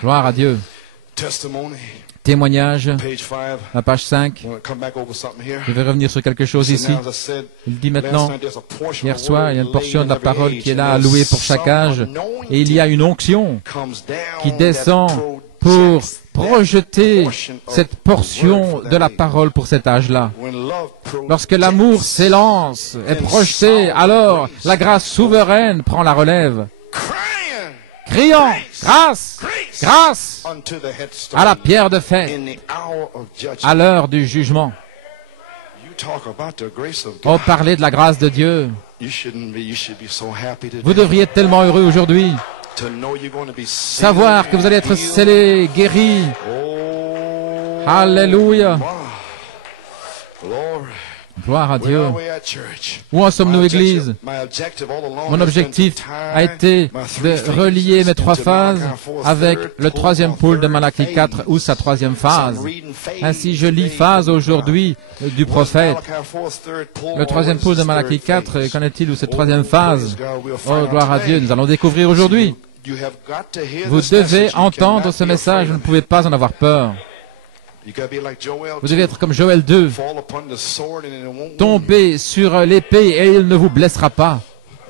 Gloire à Dieu. Témoignage, Page 5. à page 5. I want to come back over something here. Je vais revenir sur quelque chose ici. Now, as I said, Il dit last maintenant, night, there's a portion hier of the soir, il y a une word portion de la laid in every parole age, qui est and là there's allouée pour chaque some âge. anointing Et il y a une onction comes down qui that descend pour projects projeter portion of cette the portion word for de that la age. parole pour cet âge-là. When love Lorsque l'amour projects, s'élance, est projeté, alors la grâce souveraine prend la relève. crying Criant, grâce, grâce unto the headstone à la pierre de fait, in the hour of judgment. à l'heure du jugement. You talk about the grace of Oh, God. parlez de la grâce de Dieu. You should be so happy Vous today devriez être tellement heureux aujourd'hui. to know you're going to be Savoir que vous allez être scellés, guéris. Oh, Alléluia. my. Glory. Gloire à Where Dieu. are we at, church? Où en sommes-nous, Église? My objective all along Mon has objectif been to a tie été my three de relier mes phases trois into phases Malachi 4, avec third le troisième pôle de Malachie phase. 4 ou sa troisième So I'm phase. reading phase Ainsi, je lis phase phase of aujourd'hui du What's prophète. Malachi 4, third pole? Le troisième What is pôle de this Malachie third 4, phase? qu'en est-il de cette troisième phase? Praise God, we'll Oh, find out gloire à today. Dieu, nous allons découvrir aujourd'hui. You have got to hear Vous this devez message. You entendre cannot ce be message, vous afraid ne of pouvez pas en avoir peur. it. You gotta be like Joel Vous devez 2. être comme Joël 2, Fall upon the sword and it won't wound tombez sur l'épée et il ne vous blessera pas.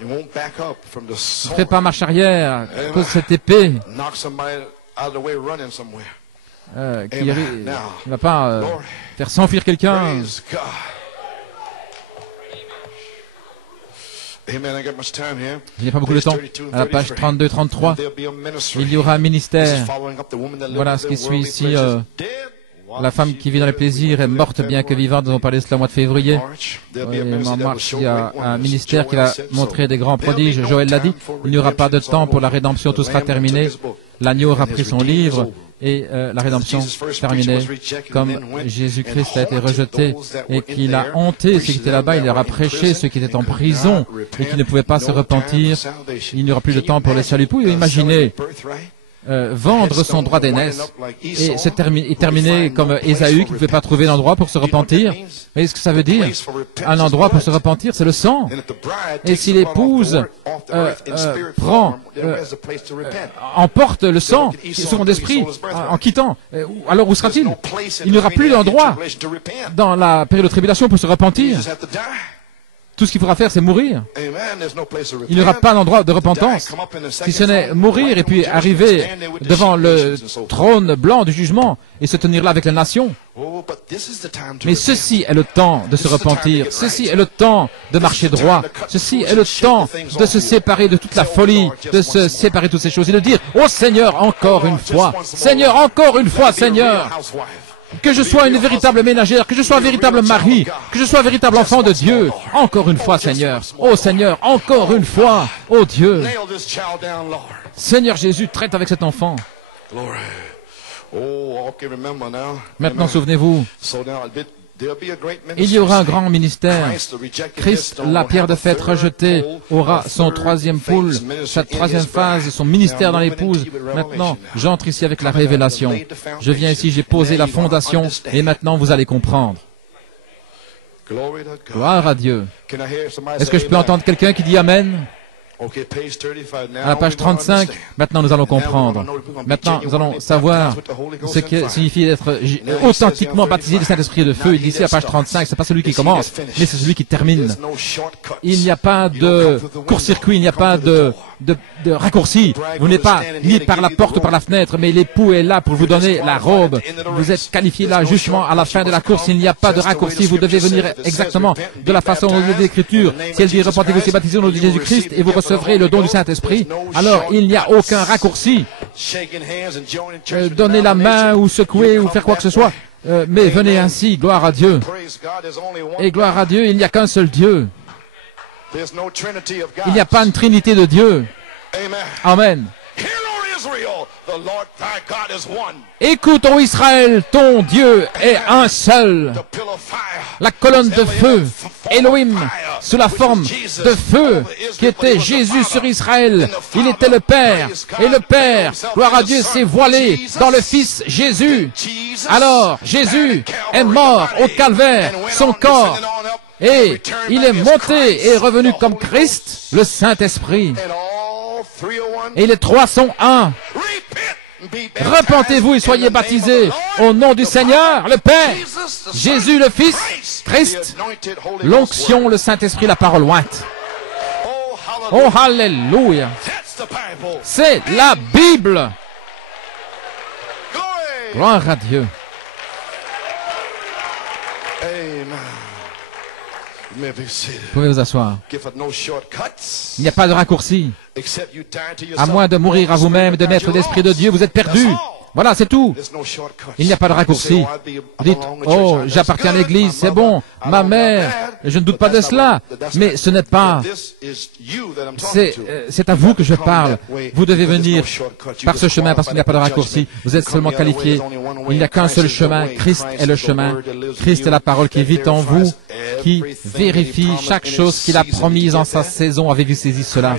you. It won't back up from the Ne sword. ferez pas marche arrière à cause de cette épée Knock somebody out of the way running somewhere. qui Amen. Now, ne va pas Glory. faire s'enfuir quelqu'un. Praise God. Amen. I got much time here. Il n'y a pas beaucoup de temps. À la page 32-33, There'll be a ministry. il y aura un This ministère. is following up the woman that lived Voilà in ce the qui suit worldly ici. pleasures. Dead while La femme she qui vit dans les lived. plaisirs est morte bien que vivante. Nous avons parlé de cela au mois de février. March, there'll be Et a ministry en that will mars, show il y a great un wonders. ministère qui Joel va said montrer so. des grands There'll prodiges. be no Joël l'a dit, time for il n'y aura pas de redemption, temps it's pour la all rédemption, tout over. sera The Lamb terminé. took his book. L'agneau aura And pris his son redeemed is livre over. et la rédemption Jesus' first terminée. preaching was rejected and Comme then went Jésus-Christ and a été haunted rejeté those that et were in qu'il a there, hanté ceux qui preached étaient là-bas, them il leur a that were in prêché prison ceux qui étaient en and could prison not et repent, qui ne pouvaient pas se no time repentir. for salvation. Il n'y aura plus de Can you temps pour le salut. Vous imagine, imaginez selling your birthright? vendre son droit d'aînesse et terminer comme Ésaü qui ne pouvait pas trouver d'endroit pour se repentir. Vous voyez ce que ça veut dire? Un endroit pour se repentir, c'est le sang. Et si l'épouse emporte le sang sur son esprit en quittant, alors où sera-t-il? Il n'y aura plus d'endroit dans la période de tribulation pour se repentir. Tout ce qu'il faudra faire, c'est mourir. Il n'y aura pas d'endroit de repentance, si ce n'est mourir et puis arriver devant le trône blanc du jugement et se tenir là avec les nations. Mais ceci est le temps de se repentir. Ceci est le temps de marcher droit. Ceci est le temps de se séparer de toute la folie, de se séparer de toutes ces choses et de dire, « Oh Seigneur, encore une fois, Seigneur, encore une fois, Seigneur !» Que je sois une véritable ménagère, que je sois un véritable mari, que je sois un véritable enfant de Dieu. Encore une fois, Seigneur. Oh Seigneur, encore une fois. Oh Dieu. Seigneur Jésus, traite avec cet enfant. Maintenant, souvenez-vous, il y aura un grand ministère. Christ, la pierre de fête rejetée, aura son troisième pôle, sa troisième phase, son ministère dans l'épouse. Maintenant, j'entre ici avec la révélation. Je viens ici, j'ai posé la fondation, et maintenant vous allez comprendre. Gloire à Dieu. Est-ce que je peux entendre quelqu'un qui dit Amen? À la page 35, maintenant nous allons comprendre. Maintenant nous allons savoir ce que signifie d'être authentiquement baptisé du Saint-Esprit et de feu. Il dit ici à la page 35, ce n'est pas celui qui commence, mais c'est celui qui termine. Il n'y a pas de court-circuit, il n'y a pas de raccourci. Vous n'êtes pas ni par la porte ou par la fenêtre, mais l'époux est là pour vous donner la robe. Vous êtes qualifié là justement à la fin de la course. Il n'y a pas de raccourci. Vous devez venir exactement de la façon dont dit l'Écriture. Si elle dit repentez-vous et baptisez au nom de Jésus-Christ et vous recevrez le don du Saint-Esprit, alors il n'y a aucun raccourci. Donner la main ou secouer ou faire quoi que ce soit. Mais venez ainsi, gloire à Dieu. Et gloire à Dieu, il n'y a qu'un seul Dieu. Il n'y a pas une trinité de Dieu. Amen. Écoute, ô Israël, ton Dieu est un seul. La colonne de feu, Elohim, sous la forme de feu, qui était Jésus sur Israël. Il était le Père. Et le Père, gloire à Dieu, s'est voilé dans le Fils Jésus. Alors, Jésus est mort au calvaire, son corps. Et il est monté et est revenu comme Christ, le Saint-Esprit. Et les trois sont un. Repentez-vous et soyez baptisés au nom du Seigneur, le Père, Jésus le Fils, Christ, l'onction, le Saint-Esprit, la parole ointe. Oh, alléluia! C'est la Bible! Gloire à Dieu! Vous pouvez vous asseoir. Il n'y a pas de raccourci. À moins de mourir à vous-même, de mettre l'Esprit de Dieu, vous êtes perdu. Voilà, c'est tout. Il n'y a pas de raccourci. Vous dites, oh, j'appartiens à l'église, c'est bon. Ma mère, je ne doute pas de cela. Mais ce n'est pas... C'est à vous que je parle. Vous devez venir par ce chemin parce qu'il n'y a pas de raccourci. Vous êtes seulement qualifié. Il n'y a qu'un seul chemin. Christ est le chemin. Christ est la parole qui vit en vous, qui vérifie chaque chose qu'il a promise en sa saison. Avez-vous saisi cela?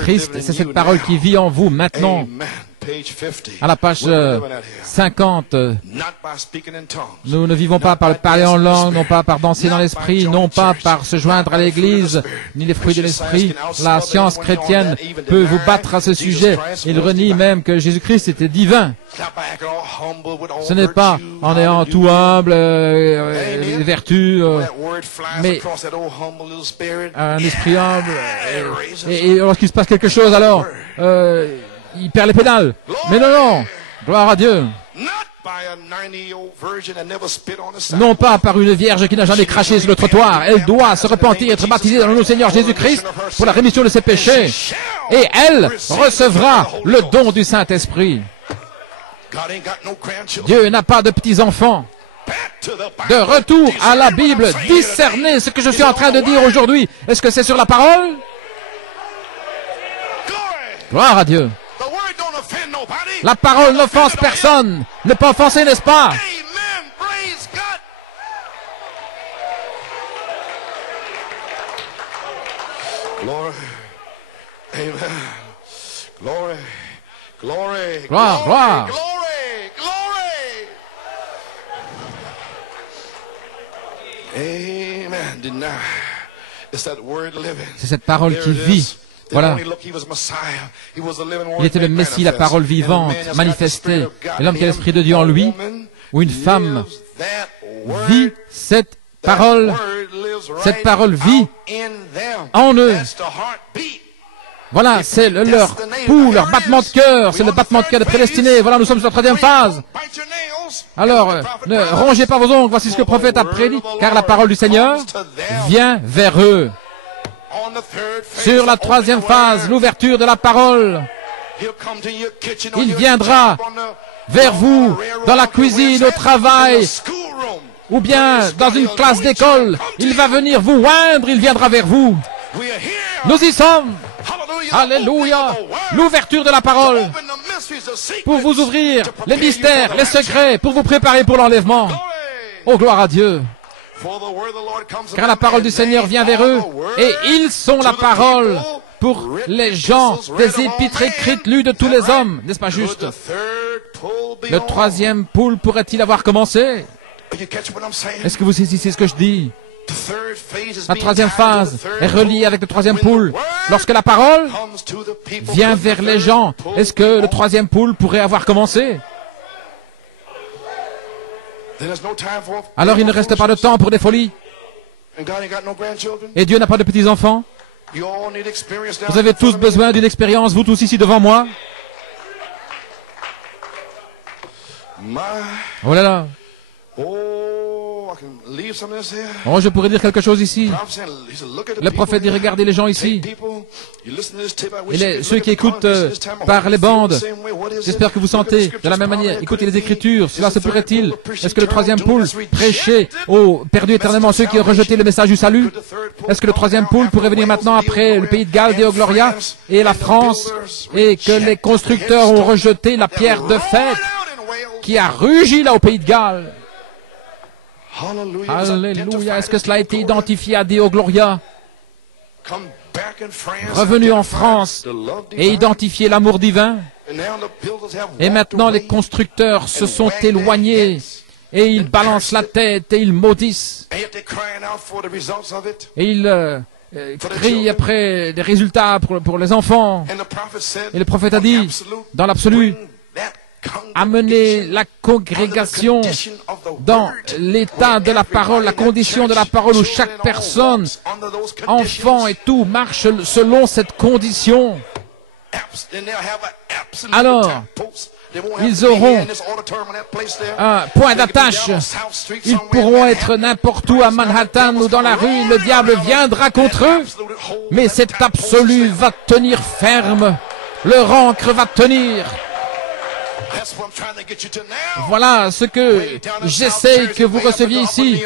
Christ, c'est cette parole qui vit en vous maintenant. À la page 50, nous ne vivons pas par le parler en langue, non pas par danser dans l'esprit, non pas par se joindre à l'église, ni les fruits de l'esprit. La science chrétienne peut vous battre à ce sujet. Il renie même que Jésus-Christ était divin. Ce n'est pas en ayant tout humble, les vertus, mais un esprit humble. Et lorsqu'il se passe quelque chose, alors... il perd les pédales. Mais non, non. Gloire à Dieu. Non pas par une vierge qui n'a jamais craché sur le trottoir. Elle doit se repentir et être baptisée dans le nom du Seigneur Jésus-Christ pour la rémission de ses péchés. Et elle recevra le don du Saint-Esprit. Dieu n'a pas de petits-enfants. De retour à la Bible, discernez ce que je suis en train de dire aujourd'hui. Est-ce que c'est sur la parole? Gloire à Dieu. La parole n'offense personne. Ne pas offenser, n'est-ce pas? Gloire, gloire. C'est cette parole qui vit. Voilà. Il était le Messie, la parole vivante, manifestée. Et l'homme qui a l'Esprit de Dieu en lui, ou une femme, vit cette parole vit en eux. Voilà, c'est leur pouls, leur battement de cœur, c'est le battement de cœur des prédestinés. Voilà, nous sommes sur la troisième phase. Alors, ne rongez pas vos ongles, voici ce que le prophète a prédit, car la parole du Seigneur vient vers eux. Sur la troisième phase, l'ouverture de la parole, il viendra vers vous dans la cuisine, au travail, ou bien dans une classe d'école. Il va venir vous oindre, il viendra vers vous. Nous y sommes. Alléluia. L'ouverture de la parole pour vous ouvrir les mystères, les secrets, pour vous préparer pour l'enlèvement. Oh, gloire à Dieu. Car la parole du Seigneur vient vers eux, et ils sont la parole pour les gens, des épîtres écrites lues de tous les hommes. N'est-ce pas juste? Le troisième poule pourrait-il avoir commencé? Est-ce que vous saisissez ce que je dis? La troisième phase est reliée avec le troisième poule. Lorsque la parole vient vers les gens, est-ce que le troisième poule pourrait avoir commencé? Alors il ne reste pas de temps pour des folies. Et Dieu n'a pas de petits-enfants. Vous avez tous besoin d'une expérience, vous tous ici devant moi. Oh là là. Oh, je pourrais dire quelque chose ici. Le prophète dit, regardez les gens ici. Et ceux qui écoutent par les bandes, j'espère que vous sentez de la même manière. Écoutez les Écritures, cela se pourrait-il? Est-ce que le troisième poule prêchait aux perdus éternellement, ceux qui ont rejeté le message du salut? Est-ce que le troisième poule pourrait venir maintenant après le pays de Galles, Deo Gloria, et la France, et que les constructeurs ont rejeté la pierre de fête qui a rugi là au pays de Galles? Alléluia. Est-ce que cela a été identifié à Deo Gloria? Revenu en France et identifié l'amour divin. Et maintenant les constructeurs se sont éloignés et ils balancent la tête et ils maudissent. Et ils crient après des résultats pour les enfants. Et le prophète a dit, dans l'absolu, amener la congrégation dans l'état de la parole, la condition de la parole où chaque personne, enfant et tout, marche selon cette condition. Alors, ils auront un point d'attache. Ils pourront être n'importe où à Manhattan ou dans la rue. Le diable viendra contre eux. Mais cet absolu va tenir ferme. Leur ancre va tenir. Voilà ce que j'essaie que vous receviez ici,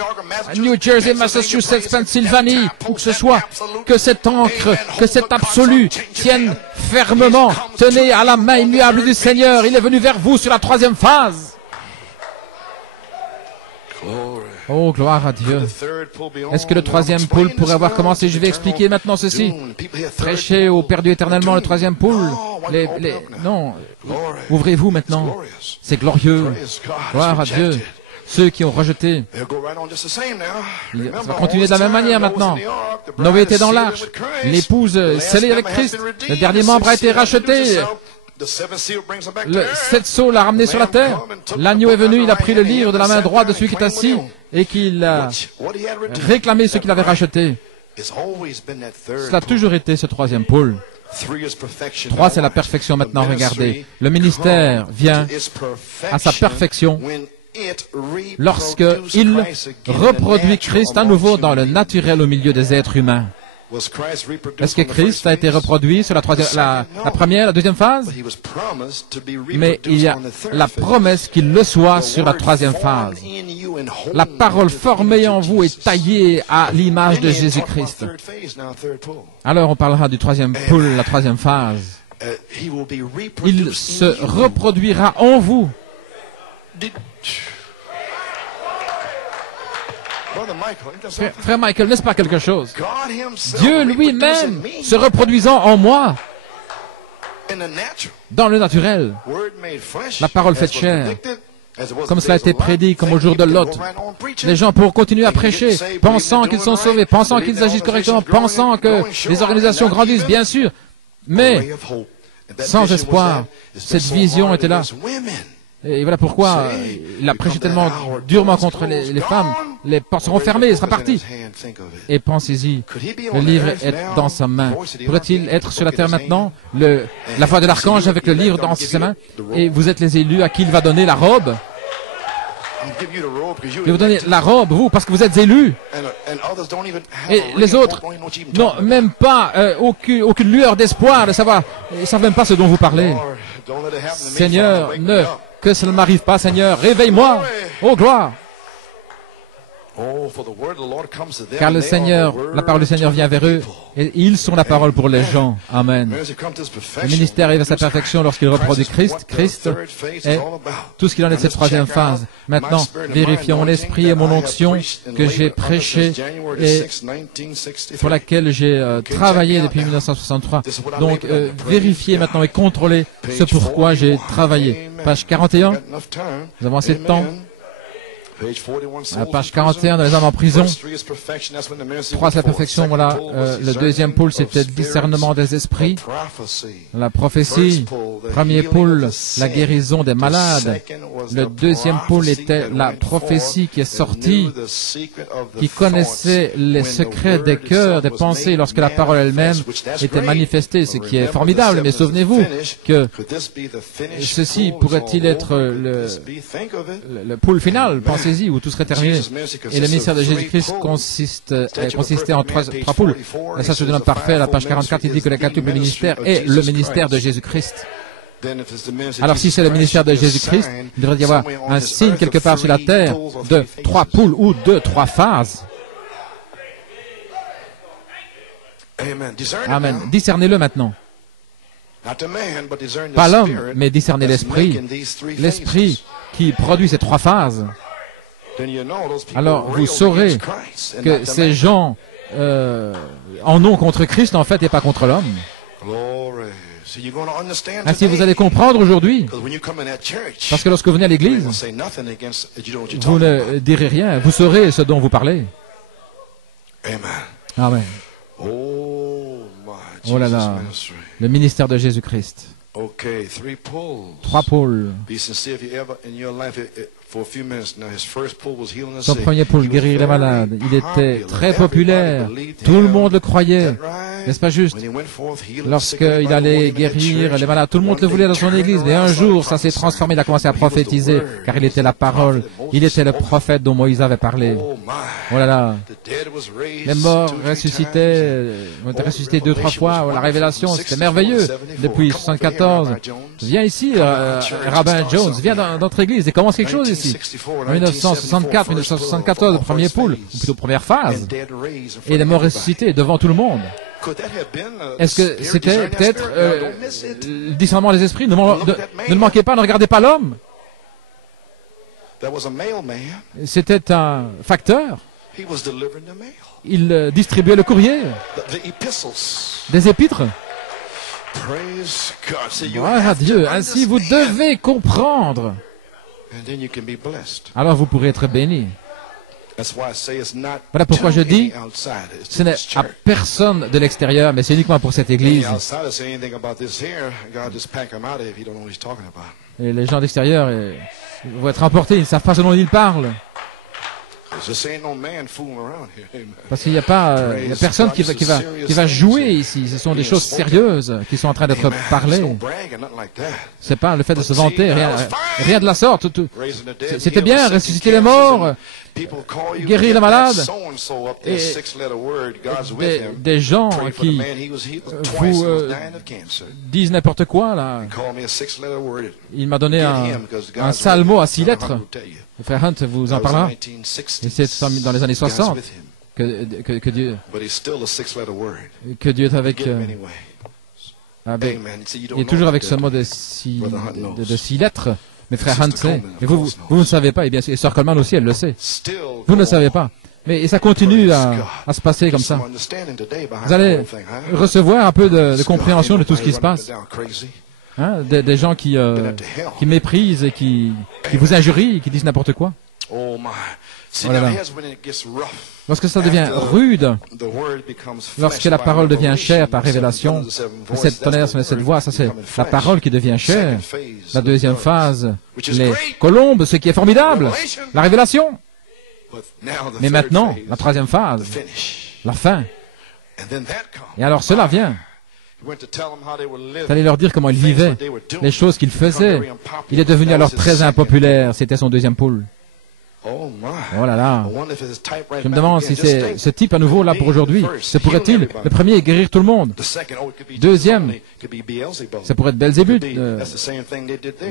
à New Jersey, Massachusetts, Pennsylvanie, où que ce soit, que cette encre, que cet absolu tienne fermement. Tenez à la main immuable du Seigneur. Il est venu vers vous sur la troisième phase. Oh, gloire à Dieu. Est-ce que le troisième poule pourrait avoir commencé? Je vais expliquer maintenant ceci. Prêchez au perdu éternellement le troisième poule. Non, ouvrez-vous maintenant. C'est glorieux. Gloire à Dieu. Ceux qui ont rejeté. Ça va continuer de la même manière maintenant. Noé était dans l'arche. L'épouse scellée avec Christ. Le dernier membre a été racheté. Le 7 sceaux l'a ramené sur la terre. L'agneau est venu, il a pris le livre de la main droite de celui qui est assis et qu'il a réclamé ce qu'il avait racheté. Cela a toujours été ce troisième pôle. 3, c'est la perfection maintenant, regardez. Le ministère vient à sa perfection lorsqu'il reproduit Christ à nouveau dans le naturel au milieu des êtres humains. Est-ce que Christ a été reproduit sur la première, la deuxième phase? Mais il y a la promesse qu'il le soit sur la troisième phase. La parole formée en vous est taillée à l'image de Jésus-Christ. Alors on parlera du troisième pôle, la troisième phase. Il se reproduira en vous. Frère Michael, n'est-ce pas quelque chose? Dieu lui-même se reproduisant en moi, dans le naturel. La parole faite chair, comme cela a été prédit, comme au jour de Lot. Les gens pourront continuer à prêcher, pensant qu'ils sont sauvés, pensant qu'ils agissent correctement, pensant que les organisations grandissent, bien sûr, mais sans espoir. Cette vision était là. Et voilà pourquoi il a prêché tellement durement contre les femmes. Les portes seront fermées, il sera parti. Et pensez-y, le livre est dans sa main. Pourrait-il être sur la terre maintenant? La voix de l'archange avec le livre dans ses mains. Et vous êtes les élus à qui il va donner la robe. Il va vous donner la robe, vous, parce que vous êtes élus. Et les autres n'ont même pas aucune lueur d'espoir de savoir. Ils ne savent même pas ce dont vous parlez. Seigneur, que cela ne m'arrive pas, Seigneur. Réveille-moi. Oh, gloire. Car le Seigneur, la parole du Seigneur vient vers eux, et ils sont la parole pour les gens. Amen. Le ministère arrive à sa perfection lorsqu'il reproduit Christ. Christ est tout ce qu'il en est de cette troisième phase. Maintenant, vérifions mon esprit et mon onction que j'ai prêché et pour laquelle j'ai travaillé depuis 1963. Donc, vérifiez maintenant et contrôlez ce pourquoi j'ai travaillé. Page 41. Nous avons assez de temps. À la page 41, dans les hommes en prison. 3, c'est la perfection. Voilà. Le deuxième pôle, c'était le discernement des esprits. La prophétie. Premier pôle, la guérison des malades. Le deuxième pôle était la prophétie qui est sortie, qui connaissait les secrets des cœurs, des pensées, lorsque la parole elle-même était manifestée, ce qui est formidable. Mais souvenez-vous que ceci pourrait-il être le pôle final, pensez-y, où tout serait terminé. Et le ministère de Jésus-Christ consistait en trois poules. Et ça, c'est un homme parfait. À la page 44, il dit que le quintuple ministère est le ministère de Jésus-Christ. Alors, si c'est le ministère de Jésus-Christ, il devrait y avoir un signe quelque part sur la terre de 3 poules ou de 3 phases. Amen. Discernez-le maintenant. Pas l'homme, mais discernez l'esprit. L'esprit qui produit ces 3 phases. Alors, vous saurez que ces gens en ont contre Christ, en fait, et pas contre l'homme. Ainsi, vous allez comprendre aujourd'hui, parce que lorsque vous venez à l'église, vous ne direz rien, vous saurez ce dont vous parlez. Amen. Oh là là, le ministère de Jésus-Christ. 3 pôles. Son premier pull, guérir les malades. Il était très populaire. Tout le monde le croyait. N'est-ce pas juste? Lorsqu'il allait guérir les malades, tout le monde le voulait dans son église. Et un jour, ça s'est transformé. Il a commencé à prophétiser, car il était la parole. Il était le prophète dont Moïse avait parlé. Oh là là. Les morts ressuscitaient, ont été ressuscités 2 ou 3 fois. La révélation, c'était merveilleux. Depuis 74. Viens ici, Rabbin Jones. Viens dans notre église et commence quelque chose ici. En 1964, 1974, le premier pool, ou plutôt première phase. Et il est mort ressuscité devant tout le monde. Est-ce que c'était peut-être le discernement des esprits? Ne le manquez pas, ne regardez pas l'homme. C'était un facteur. Il distribuait le courrier, des épîtres. Gloire à Dieu. Ainsi, vous devez comprendre. Alors vous pourrez être béni. Voilà pourquoi je dis, ce n'est à personne de l'extérieur, mais c'est uniquement pour cette église. Et les gens d'extérieur vont être emportés, ils ne savent pas ce dont ils parlent. Parce qu'il n'y a pas, il y a personne qui va jouer ici. Ce sont des choses sérieuses qui sont en train d'être parlées. C'est pas le fait de se vanter, rien de la sorte. C'était bien, ressusciter les morts, guérir les malades. Et des gens qui vous disent n'importe quoi, là. Il m'a donné un sale mot à 6 lettres. Le frère Hunt vous en parlera. Et c'est dans les années 60 que Dieu est avec... il est toujours avec ce mot de 6 lettres. Mais frère Hunt sait. Et vous ne savez pas. Et bien sûr, et Sœur Coleman aussi, elle le sait. Vous ne le savez pas. Mais ça continue à se passer comme ça. Vous allez recevoir un peu de compréhension de tout ce qui se passe. Hein, des gens qui méprisent et qui vous injurient, qui disent n'importe quoi. Oh là là. Lorsque ça devient rude, lorsque la parole devient chère par révélation, cette tonnerre, cette voix, ça c'est la parole qui devient chère. La deuxième phase, les colombes, ce qui est formidable, la révélation. Mais maintenant, la troisième phase, la fin. Et alors cela vient. Il allait leur dire comment ils vivaient, les choses qu'ils faisaient. Il est devenu alors très impopulaire. C'était son deuxième pool. Oh là là. Je me demande si c'est ce type à nouveau là pour aujourd'hui. Se pourrait-il, le premier, guérir tout le monde. Deuxième, ça pourrait être Belzébuth.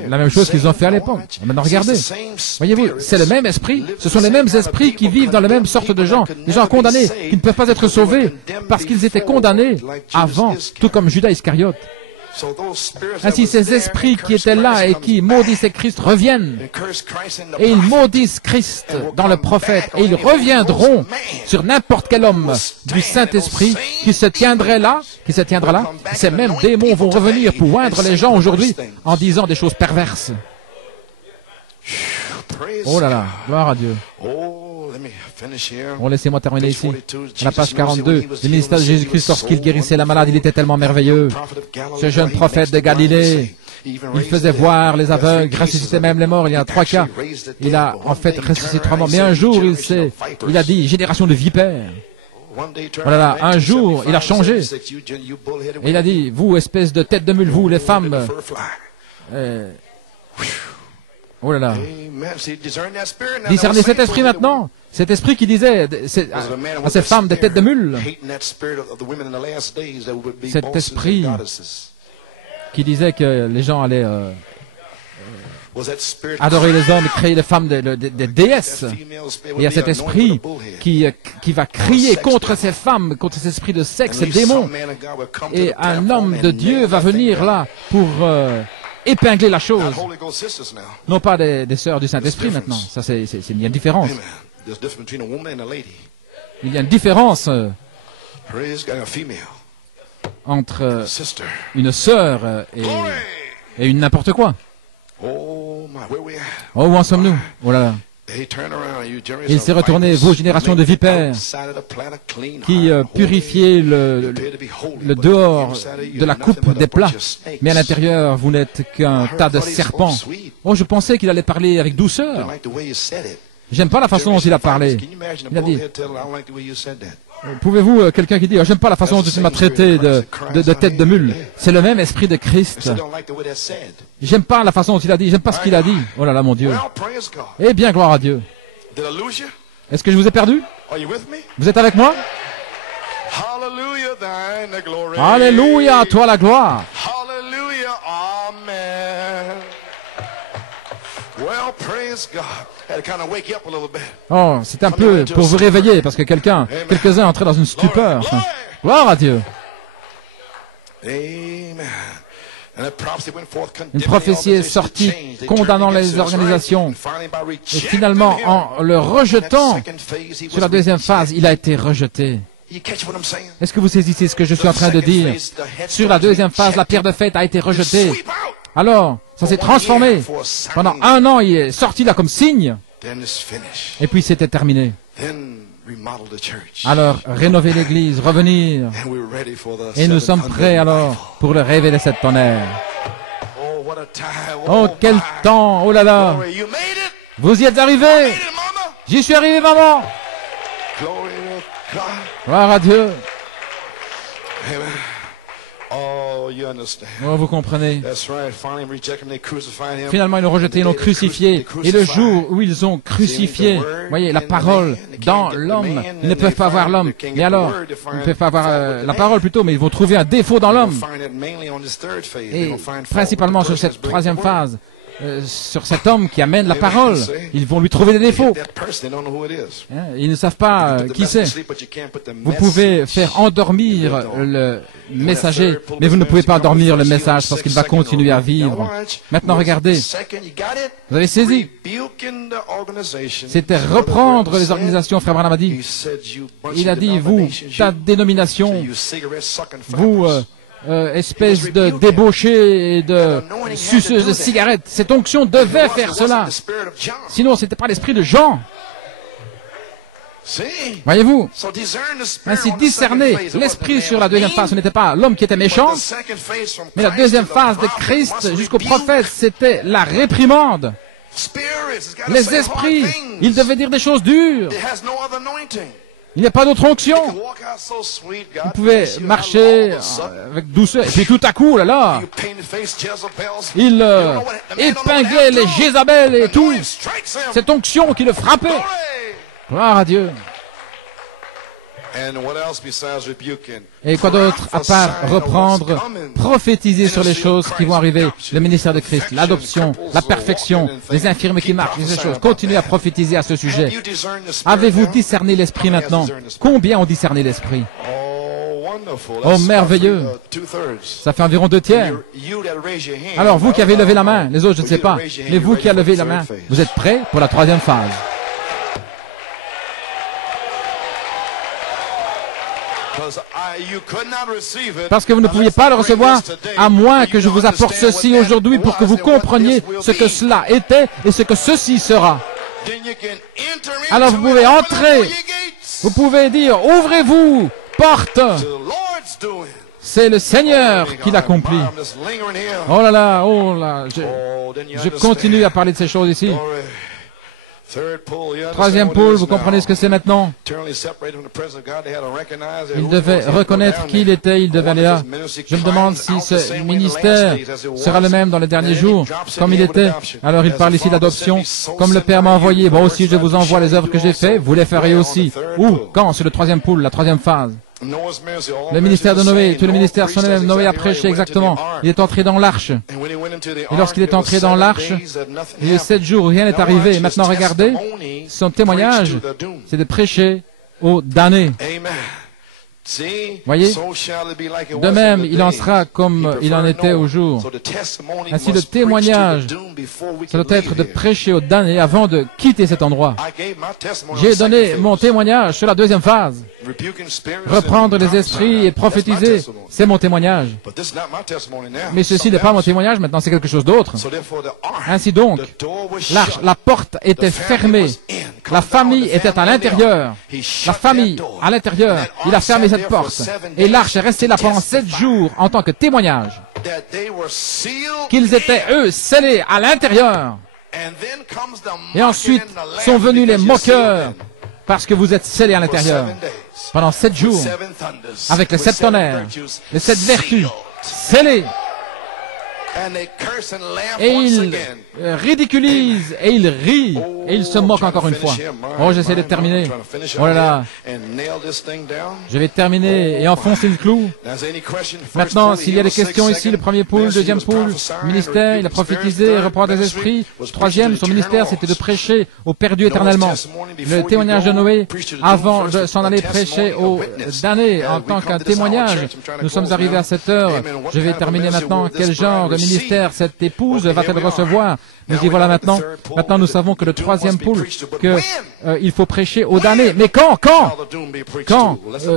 La même chose qu'ils ont fait à l'époque. Maintenant, regardez. Voyez-vous, c'est le même esprit. Ce sont les mêmes esprits qui vivent dans la même sorte de gens. Des gens condamnés, qui ne peuvent pas être sauvés parce qu'ils étaient condamnés avant, tout comme Judas Iscariote. Ainsi, ces esprits qui étaient là et qui maudissaient Christ reviennent. Et ils maudissent Christ dans le prophète. Et ils reviendront sur n'importe quel homme du Saint-Esprit qui se tiendra là. Ces mêmes démons vont revenir pour oindre les gens aujourd'hui en disant des choses perverses. Oh là là, gloire à Dieu. Bon, laissez-moi terminer ici. À la page 42, le ministère de Jésus-Christ, lorsqu'il guérissait la malade, il était tellement merveilleux. Ce jeune prophète de Galilée, il faisait voir les aveugles, ressuscitait même les morts. Il y a 3 cas. Il a en fait ressuscité 3 morts. Mais un jour, il a dit, génération de vipères. Voilà, un jour, il a changé. Et il a dit, vous, espèce de tête de mule, vous, les femmes. Oh là là. Discernez cet esprit maintenant. Cet esprit qui disait à ces femmes des têtes de mule. Cet esprit qui disait que les gens allaient adorer les hommes et créer les femmes des déesses. Et il y a cet esprit qui va crier contre ces femmes, contre ces esprits de sexe, ces démons. Et un homme de Dieu va venir là pour épingler la chose. Non pas des sœurs du Saint-Esprit maintenant. Ça, il y a une différence. Il y a une différence entre une sœur et une n'importe quoi. Oh, où en sommes-nous? Oh là là. Il s'est retourné, vous, génération de vipères, qui purifiez le dehors de la coupe des plats, mais à l'intérieur, vous n'êtes qu'un tas de serpents. Oh, je pensais qu'il allait parler avec douceur. J'aime pas la façon dont il a parlé. Il a dit, pouvez-vous, quelqu'un qui dit, j'aime pas la façon dont il m'a traité de tête de mule. C'est le même esprit de Christ. J'aime pas la façon dont il a dit, j'aime pas ce qu'il a dit. Oh là là, mon Dieu. Eh bien, gloire à Dieu. Est-ce que je vous ai perdu? Vous êtes avec moi? Alléluia, à toi la gloire. Oh, c'est un peu pour vous réveiller, parce que quelques-uns entraient dans une stupeur. Gloire à Dieu. Une prophétie est sortie condamnant les organisations. Et finalement, en le rejetant sur la deuxième phase, il a été rejeté. Est-ce que vous saisissez ce que je suis en train de dire? Sur la deuxième phase, la pierre de fête a été rejetée. Alors, ça s'est transformé. Pendant 1 an, il est sorti là comme signe. Et puis c'était terminé. Alors, rénover l'église, revenir. Et nous sommes prêts alors pour le réveil de cette tonnerre. Oh, quel temps! Oh là là! Vous y êtes arrivés! J'y suis arrivé, maman! Gloire à Dieu! Oh, vous comprenez. Finalement, ils l'ont rejeté, ils l'ont crucifié. Et le jour où ils ont crucifié, voyez, la parole dans l'homme, ils ne peuvent pas voir l'homme. Et alors, ils ne peuvent pas voir la parole plutôt, mais ils vont trouver un défaut dans l'homme. Et principalement sur cette troisième phase, sur cet homme qui amène la parole, ils vont lui trouver des défauts. Ils ne savent pas qui c'est. Vous pouvez faire endormir le messager, mais vous ne pouvez pas endormir le message parce qu'il va continuer à vivre. Maintenant, regardez. Vous avez saisi? C'était reprendre les organisations, frère Branham a dit. Il a dit, vous, ta dénomination, vous... espèce de débauché et de suceuse de cigarettes. Cette onction devait faire cela. Sinon, ce n'était pas l'esprit de Jean. Voyez-vous? Ainsi, discerner l'esprit sur la deuxième phase, ce n'était pas l'homme qui était méchant, mais la deuxième phase de Christ jusqu'au prophète, c'était la réprimande. Les esprits, ils devaient dire des choses dures. Il n'y a pas d'autre onction. Vous pouvez marcher avec douceur. Et puis tout à coup, oh là là, il épinglait les Jézabel et tout. Cette onction qui le frappait. Gloire à Dieu. Et quoi d'autre à part reprendre, prophétiser sur les choses qui vont arriver, le ministère de Christ, l'adoption, la perfection, les infirmes qui marchent, ces choses. Continuez à prophétiser à ce sujet. Avez-vous discerné l'esprit maintenant? Combien ont discerné l'esprit? Oh, merveilleux! Ça fait environ 2/3. Alors, vous qui avez levé la main, les autres, je ne sais pas, mais vous qui avez levé la main, vous êtes prêts pour la troisième phase. Parce que vous ne pouviez pas le recevoir, à moins que je vous apporte ceci aujourd'hui pour que vous compreniez ce que cela était et ce que ceci sera. Alors vous pouvez entrer, vous pouvez dire, ouvrez-vous, porte. C'est le Seigneur qui l'accomplit. Oh là, je continue à parler de ces choses ici. Troisième pôle, vous comprenez ce que c'est maintenant? Il devait reconnaître qui il était, il devait aller là. Je me demande si ce ministère sera le même dans les derniers jours, comme il était. Alors il parle ici d'adoption. Comme le Père m'a envoyé, moi aussi je vous envoie les œuvres que j'ai faites, vous les ferez aussi. Où? Quand? C'est le troisième pôle, la troisième phase. Le ministère de Noé, tout le ministère son élève, Noé a prêché exactement. Il est entré dans l'arche. Et lorsqu'il est entré dans l'arche, il y a eu 7 jours où rien n'est arrivé. Et maintenant, regardez, son témoignage, c'est de prêcher aux damnés. Voyez, de même, il en sera comme il en était au jour. Ainsi, le témoignage, ça doit être de prêcher aux damnés avant de quitter cet endroit. J'ai donné mon témoignage sur la deuxième phase. Reprendre les esprits et prophétiser, c'est mon témoignage. Mais ceci n'est pas mon témoignage, maintenant c'est quelque chose d'autre. Ainsi donc, l'arche, la porte était fermée. La famille était à l'intérieur. La famille à l'intérieur. Il a fermé cette porte. Et l'arche est restée là pendant 7 jours en tant que témoignage. Qu'ils étaient, eux, scellés à l'intérieur. Et ensuite sont venus les moqueurs parce que vous êtes scellés à l'intérieur. Pendant 7 jours, avec les 7 tonnerres, les 7 vertus, scellés. Et il ridiculise, et il rit, et il se moque encore une fois. Oh, j'essaie de terminer. Oh là là. Je vais terminer et enfoncer le clou. Maintenant, s'il y a des questions ici, le premier pool, deuxième pool, ministère, il a prophétisé, reprendre des esprits. Troisième, son ministère, c'était de prêcher aux perdus éternellement. Le témoignage de Noé, avant de s'en aller prêcher aux damnés en tant qu'un témoignage. Nous sommes arrivés à cette heure. Je vais terminer maintenant. Quel genre de ministère cette épouse va-t-elle recevoir? Nous y voilà maintenant. Maintenant, nous savons que le troisième pool, il faut prêcher aux damnés. Mais quand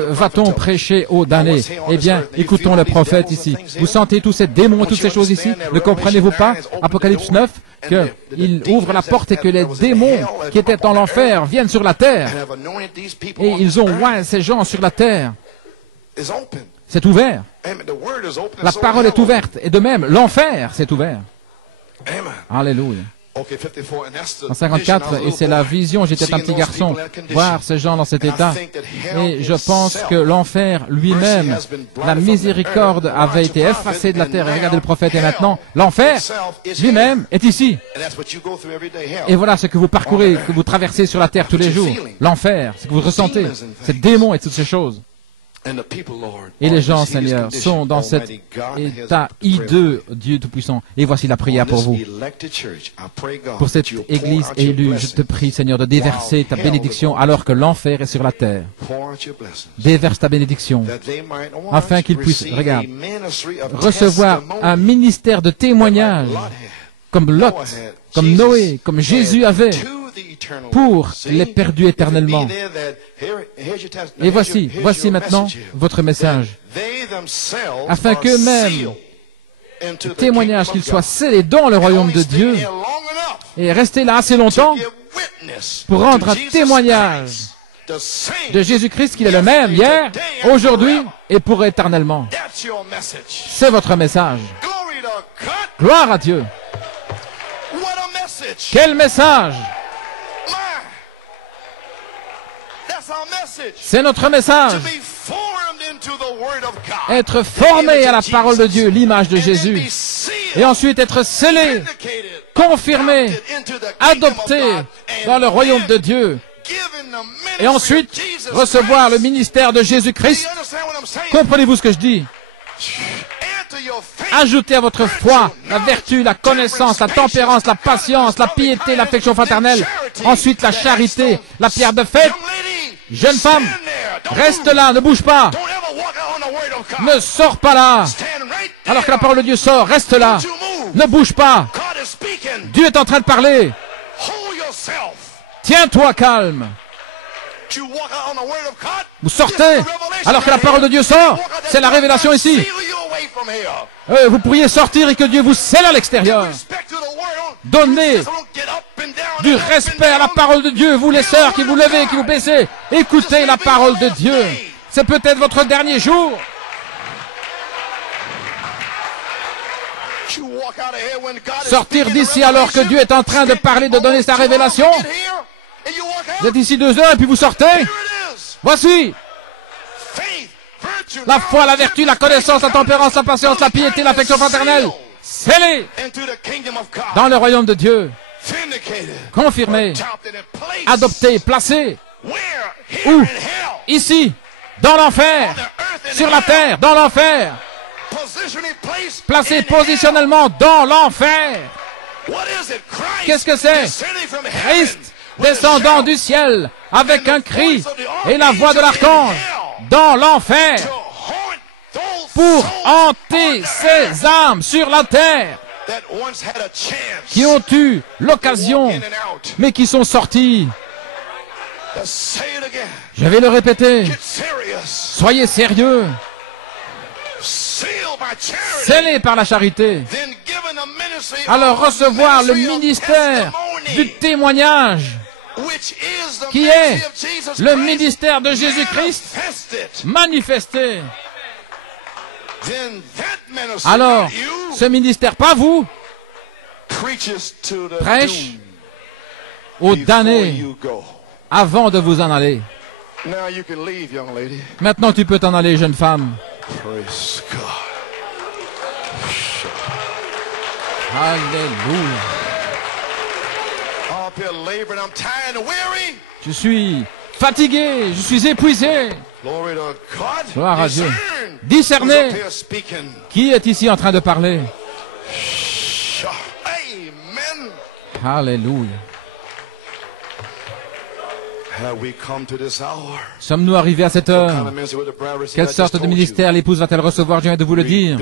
va-t-on prêcher aux damnés? Eh bien, écoutons le prophète ici. Vous sentez tous ces démons, toutes ces choses ici? Ne comprenez-vous pas, Apocalypse 9, qu'il ouvre la porte et que les démons qui étaient dans l'enfer viennent sur la terre. Et ils ont oint ces gens sur la terre. C'est ouvert. La parole est ouverte. Et de même, l'enfer s'est ouvert. Alléluia. En 54, et c'est la vision, j'étais un petit garçon, voir ces gens dans cet état. Et je pense que l'enfer lui-même, la miséricorde avait été effacée de la terre. Et regardez le prophète, et maintenant, l'enfer lui-même est ici. Et voilà ce que vous parcourez, que vous traversez sur la terre tous les jours. L'enfer, ce que vous ressentez, ces démons et toutes ces choses. Et les gens, Seigneur, sont dans cet état hideux, Dieu Tout-Puissant. Et voici la prière pour vous. Pour cette Église élue, je te prie, Seigneur, de déverser ta bénédiction alors que l'enfer est sur la terre. Déverse ta bénédiction afin qu'ils puissent, regarde, recevoir un ministère de témoignage comme Lot, comme Noé, comme Jésus avait pour les perdus éternellement. Et voici maintenant votre message, afin qu'eux-mêmes, témoignage qu'ils soient scellés dans le royaume de Dieu et rester là assez longtemps pour rendre un témoignage de Jésus-Christ qu'il est le même hier, aujourd'hui et pour éternellement. C'est votre message. Gloire à Dieu. Quel message! C'est notre message. Être formé à la parole de Dieu, l'image de Jésus. Et ensuite être scellé, confirmé, adopté dans le royaume de Dieu. Et ensuite recevoir le ministère de Jésus-Christ. Comprenez-vous ce que je dis? Ajoutez à votre foi la vertu, la connaissance, la tempérance, la patience, la piété, l'affection fraternelle. Ensuite la charité, la pierre de fête. Jeune femme, reste là, ne bouge pas. Ne sors pas là. Alors que la parole de Dieu sort, reste là. Ne bouge pas. Dieu est en train de parler. Tiens-toi calme. Vous sortez alors que la parole de Dieu sort. C'est la révélation ici. Vous pourriez sortir et que Dieu vous scelle à l'extérieur. Donnez du respect à la parole de Dieu, vous les sœurs qui vous levez, qui vous baissez. Écoutez la parole de Dieu. C'est peut-être votre dernier jour. Sortir d'ici alors que Dieu est en train de parler, de donner sa révélation. Vous êtes ici 2 heures et puis vous sortez. Voici la foi, la vertu, la connaissance, la tempérance, la patience, la piété, l'affection fraternelle. Scellés dans le royaume de Dieu. Confirmés, adoptés, placés. Où? Ici, dans l'enfer, sur la terre, dans l'enfer. Placés positionnellement dans l'enfer. Qu'est-ce que c'est? Christ descendant du ciel avec un cri et la voix de l'archange dans l'enfer pour hanter ces âmes sur la terre qui ont eu l'occasion, mais qui sont sortis. Je vais le répéter. Soyez sérieux. Scellés par la charité. Alors recevoir le ministère du témoignage, qui est le ministère de Jésus-Christ manifesté. Alors, ce ministère, pas vous, prêche aux damnés avant de vous en aller. Maintenant, tu peux t'en aller, jeune femme. Alléluia. Je suis fatigué, je suis épuisé. Gloire à Dieu. Discernez qui est ici en train de parler. Alléluia. Sommes-nous arrivés à cette heure? Quelle sorte de ministère l'épouse va-t-elle recevoir? Je viens de vous le dire.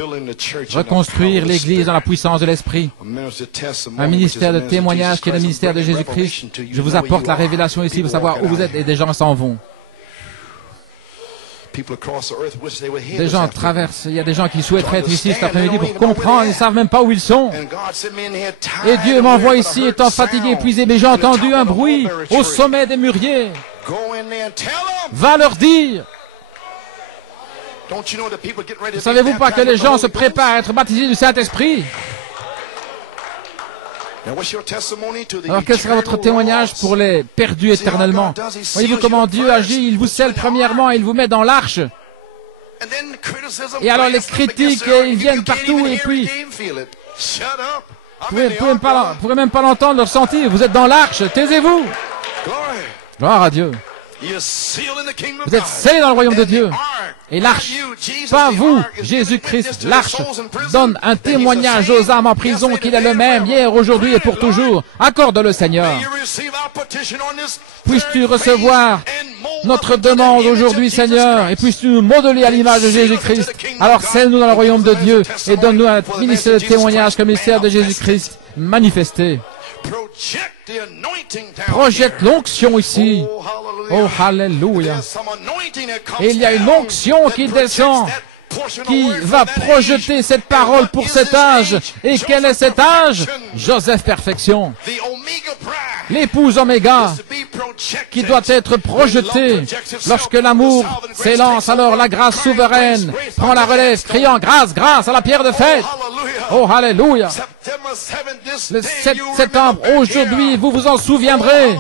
Reconstruire l'Église dans la puissance de l'Esprit. Un ministère de témoignage qui est le ministère de Jésus-Christ. Je vous apporte la révélation ici pour savoir où vous êtes et des gens s'en vont. Des gens traversent, il y a des gens qui souhaiteraient être ici cet après-midi pour comprendre, ils ne savent même pas où ils sont. Et Dieu m'envoie ici étant fatigué, épuisé, mais j'ai entendu un bruit au sommet des mûriers. Va leur dire. Ne savez-vous pas que les gens se préparent à être baptisés du Saint-Esprit? Alors quel sera votre témoignage pour les perdus éternellement? Voyez-vous comment Dieu agit? Il vous scelle premièrement, il vous met dans l'arche. Et alors les critiques, ils viennent partout et puis... Vous ne pourrez même pas l'entendre, le ressentir. Vous êtes dans l'arche, taisez-vous. Gloire à Dieu. Vous êtes scellés dans le royaume de Dieu. Et l'arche, pas vous, Jésus-Christ, l'arche donne un témoignage aux âmes en prison qu'il est le même hier, aujourd'hui et pour toujours. Accorde-le, Seigneur. Puisses-tu recevoir notre demande aujourd'hui, Seigneur, et puisses-tu nous modeler à l'image de Jésus-Christ. Alors scelle-nous dans le royaume de Dieu et donne-nous un ministère de témoignage comme ministère de Jésus-Christ manifesté. Projette l'onction ici. Oh, alléluia. Et il y a une onction qui descend, qui va projeter cette parole pour cet âge. Et quel est cet âge? Joseph Perfection. L'épouse Oméga, qui doit être projetée. Lorsque l'amour s'élance, alors la grâce souveraine prend la relève, criant grâce, grâce à la pierre de fête. Oh, alléluia. Le 7 septembre, aujourd'hui, vous vous en souviendrez.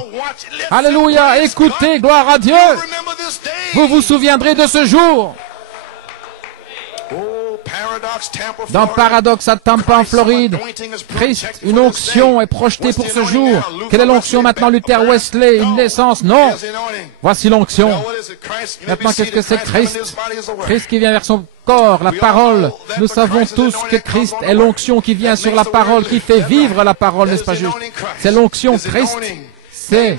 Alléluia, écoutez, gloire à Dieu. Vous vous souviendrez de ce jour. Dans Paradoxe à Tampa, en Floride, Christ, une onction est projetée pour ce jour. Quelle est l'onction maintenant? Luther, Wesley, une naissance? Non. Voici l'onction. Maintenant, qu'est-ce que c'est Christ? Christ qui vient vers son corps, la parole. Nous savons tous que Christ est l'onction qui vient sur la parole, qui fait vivre la parole, n'est-ce pas juste? C'est l'onction Christ. C'est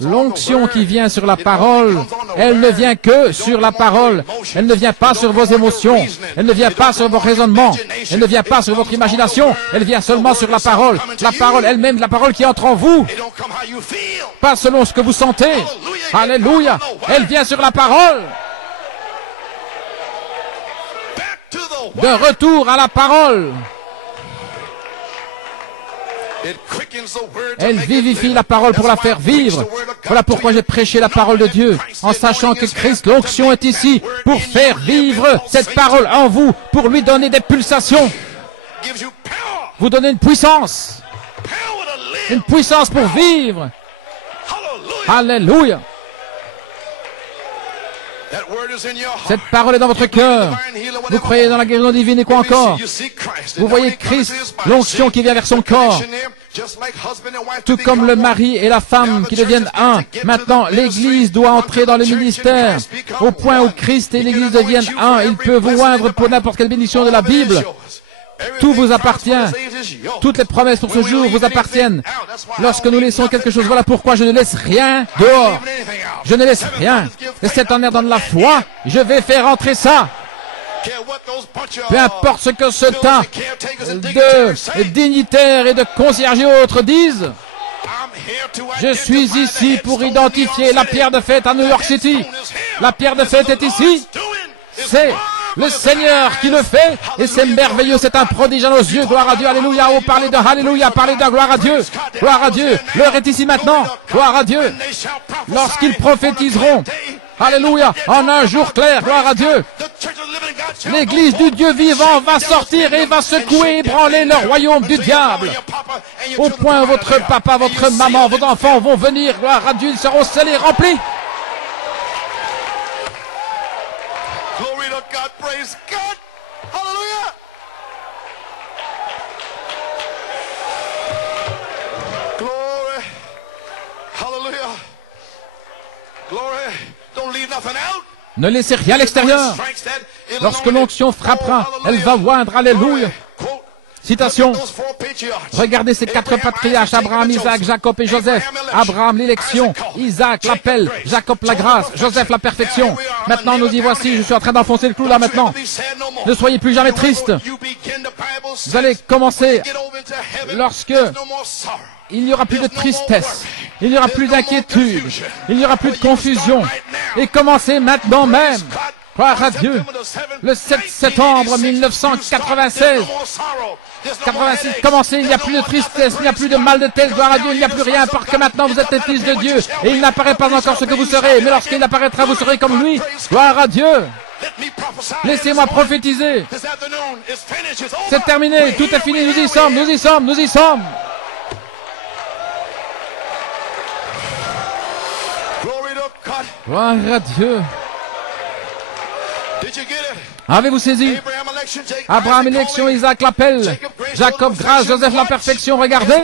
l'onction qui vient sur la parole. Elle ne vient que sur la parole. Elle ne vient pas sur vos émotions. Elle ne vient pas sur vos raisonnements. Elle ne vient pas sur votre imagination. Elle vient seulement sur la parole. La parole elle-même, la parole qui entre en vous. Pas selon ce que vous sentez. Alléluia. Elle vient sur la parole. De retour à la parole. Elle vivifie la parole pour la faire vivre. Voilà pourquoi j'ai prêché la parole de Dieu, en sachant que Christ, l'onction est ici pour faire vivre cette parole en vous, pour lui donner des pulsations. Vous donner une puissance pour vivre. Alléluia. Cette parole est dans votre cœur. Vous croyez dans la guérison divine et quoi encore? Vous voyez Christ, l'onction qui vient vers son corps. Tout comme le mari et la femme qui deviennent un. Maintenant, l'Église doit entrer dans le ministère. Au point où Christ et l'Église deviennent un, il peut vous oindre pour n'importe quelle bénédiction de la Bible. Tout vous appartient. Toutes les promesses pour ce jour vous appartiennent. Lorsque nous laissons quelque chose, voilà pourquoi je ne laisse rien dehors. Je ne laisse rien. Et cet honneur donne la foi. Je vais faire entrer ça. Peu importe ce que ce tas de dignitaires et de concierges et autres disent, je suis ici pour identifier la pierre de fête à New York City. La pierre de fête est ici. C'est le Seigneur qui le fait, et c'est merveilleux, c'est un prodige à nos yeux. Gloire à Dieu, alléluia. Oh, parlez de alléluia, parlez de gloire à Dieu. Gloire à Dieu, l'heure est ici maintenant. Gloire à Dieu. Lorsqu'ils prophétiseront, alléluia, en un jour clair, gloire à Dieu, l'église du Dieu vivant va sortir et va secouer et ébranler le royaume du diable. Au point où votre papa, votre maman, vos enfants vont venir, gloire à Dieu, ils seront scellés, remplis. Glory to God, praise God. Hallelujah. Glory. Hallelujah. Glory. Don't leave nothing out. Ne laissez rien à l'extérieur. Lorsque l'onction frappera, elle va oindre, alléluia. Citation. Regardez ces quatre patriarches, Abraham, Isaac, Jacob et Joseph. Abraham, l'élection. Isaac, l'appel. Jacob, la grâce. Joseph, la perfection. Maintenant, nous y voici. Je suis en train d'enfoncer le clou là maintenant. Ne soyez plus jamais tristes. Vous allez commencer lorsque il n'y aura plus de tristesse. Il n'y aura plus d'inquiétude. Il n'y aura plus de confusion. Et commencez maintenant même. Gloire à Dieu. Le 7 septembre 1996. 86, commencez, il n'y a plus de tristesse, il n'y a plus de mal de tête, gloire à Dieu, il n'y a plus rien, parce que maintenant vous êtes les fils de Dieu, et il n'apparaît pas encore ce que vous serez, mais lorsqu'il apparaîtra, vous serez comme lui, gloire à Dieu. Laissez-moi prophétiser. C'est terminé, tout est fini, nous y sommes, nous y sommes, nous y sommes. Gloire à Dieu. Avez-vous saisi? Abraham, élection, Isaac, l'appel. Jacob, grâce, Joseph, la perfection. Regardez.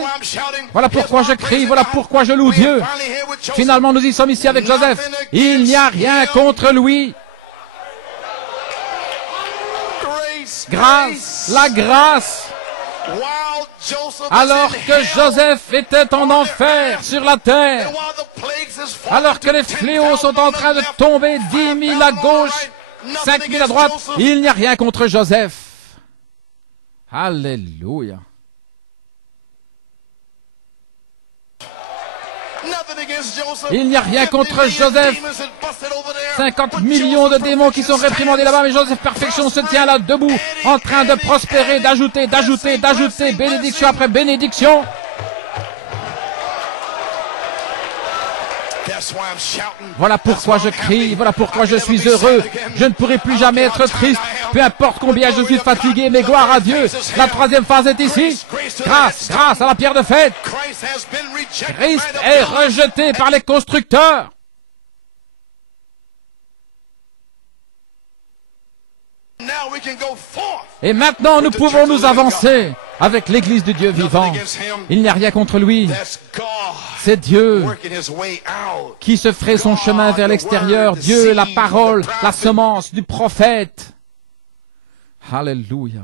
Voilà pourquoi je crie, voilà pourquoi je loue Dieu. Finalement, nous y sommes ici avec Joseph. Il n'y a rien contre lui. Grâce, la grâce. Alors que Joseph était en enfer sur la terre, alors que les fléaux sont en train de tomber, 10 000 à gauche, 5 000 à droite, il n'y a rien contre Joseph. Alléluia. Il n'y a rien contre Joseph. 50 millions de démons qui sont réprimandés là-bas, mais Joseph Perfection se tient là debout, en train de prospérer, d'ajouter, bénédiction après bénédiction. Voilà pourquoi je crie, voilà pourquoi je suis heureux. Je ne pourrai plus jamais être triste, peu importe combien je suis fatigué, mais gloire à Dieu. La troisième phase est ici. Grâce, grâce à la pierre de fête. Christ est rejeté par les constructeurs. Et maintenant, nous pouvons nous avancer avec l'Église du Dieu vivant. Il n'y a rien contre lui. C'est Dieu qui se ferait son chemin vers l'extérieur. Dieu, la parole, la semence du prophète. Alléluia.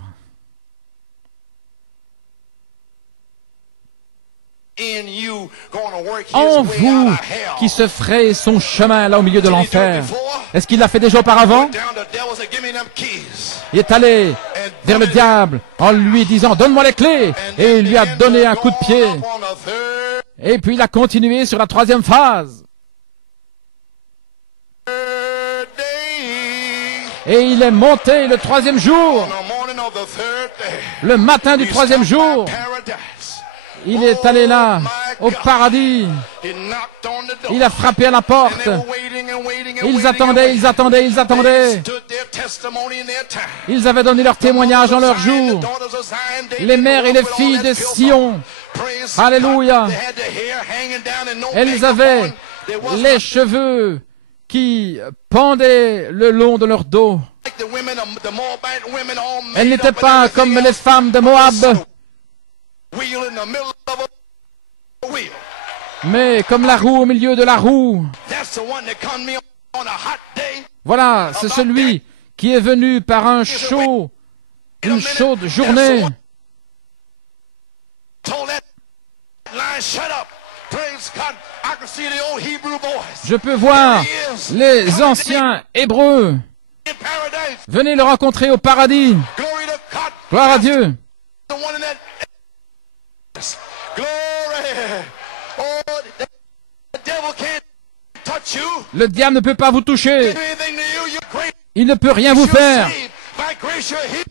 En vous qui se ferait son chemin là au milieu de l'enfer. Est-ce qu'il l'a fait déjà auparavant? Il est allé vers le diable en lui disant « Donne-moi les clés » et il lui a donné un coup de pied. Et puis il a continué sur la troisième phase. Et il est monté le troisième jour. Le matin du troisième jour. Il est allé là, au paradis. Il a frappé à la porte. Ils attendaient. Ils avaient donné leur témoignage en leur jour. Les mères et les filles de Sion. Alléluia. Elles avaient les cheveux qui pendaient le long de leur dos. Elles n'étaient pas comme les femmes de Moab, mais comme la roue au milieu de la roue. Voilà, c'est celui qui est venu par une chaude journée. Je peux voir les anciens Hébreux. Venez le rencontrer au paradis. Gloire à Dieu. Le diable ne peut pas vous toucher. Il ne peut rien vous faire.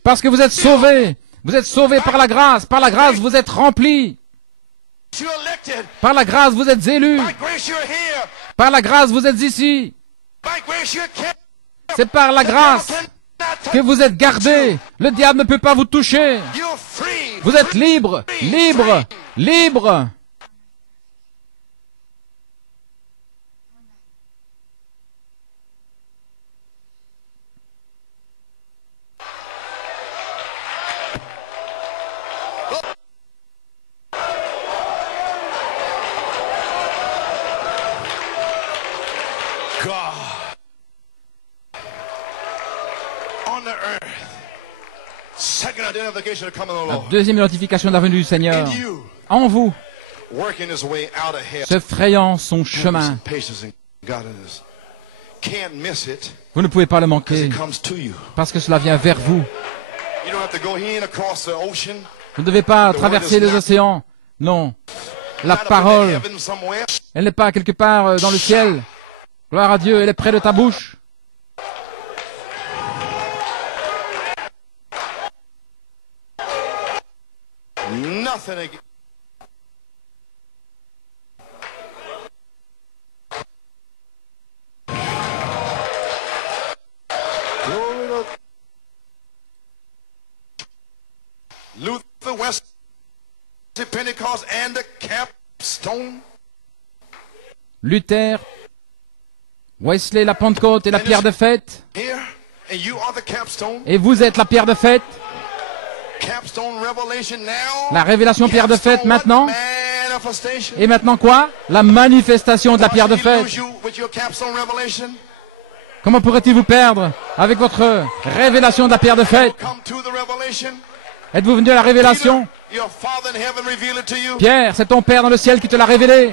Parce que vous êtes sauvés. Vous êtes sauvés par la grâce. Par la grâce, vous êtes remplis. Par la grâce, vous êtes élus. Par la grâce, vous êtes ici. C'est par la grâce que vous êtes gardés. Le diable ne peut pas vous toucher. Vous êtes libres, libres, libres. La deuxième identification de la venue du Seigneur, en vous, se frayant son chemin. Vous ne pouvez pas le manquer, parce que cela vient vers vous. Vous ne devez pas traverser les océans. Non. La parole, elle n'est pas quelque part dans le ciel. Gloire à Dieu, elle est près de ta bouche. Nothing again. Luther, Wesley, Pentecost, and the capstone. Luther, Wesley, la Pentecôte et la pierre de fête. Et vous êtes la pierre de fête. La révélation pierre de fête maintenant. Et maintenant quoi? La manifestation de la pierre de fête. Comment pourrait-il vous perdre avec votre révélation de la pierre de fête? Êtes-vous venu à la révélation? Pierre, c'est ton Père dans le ciel qui te l'a révélé.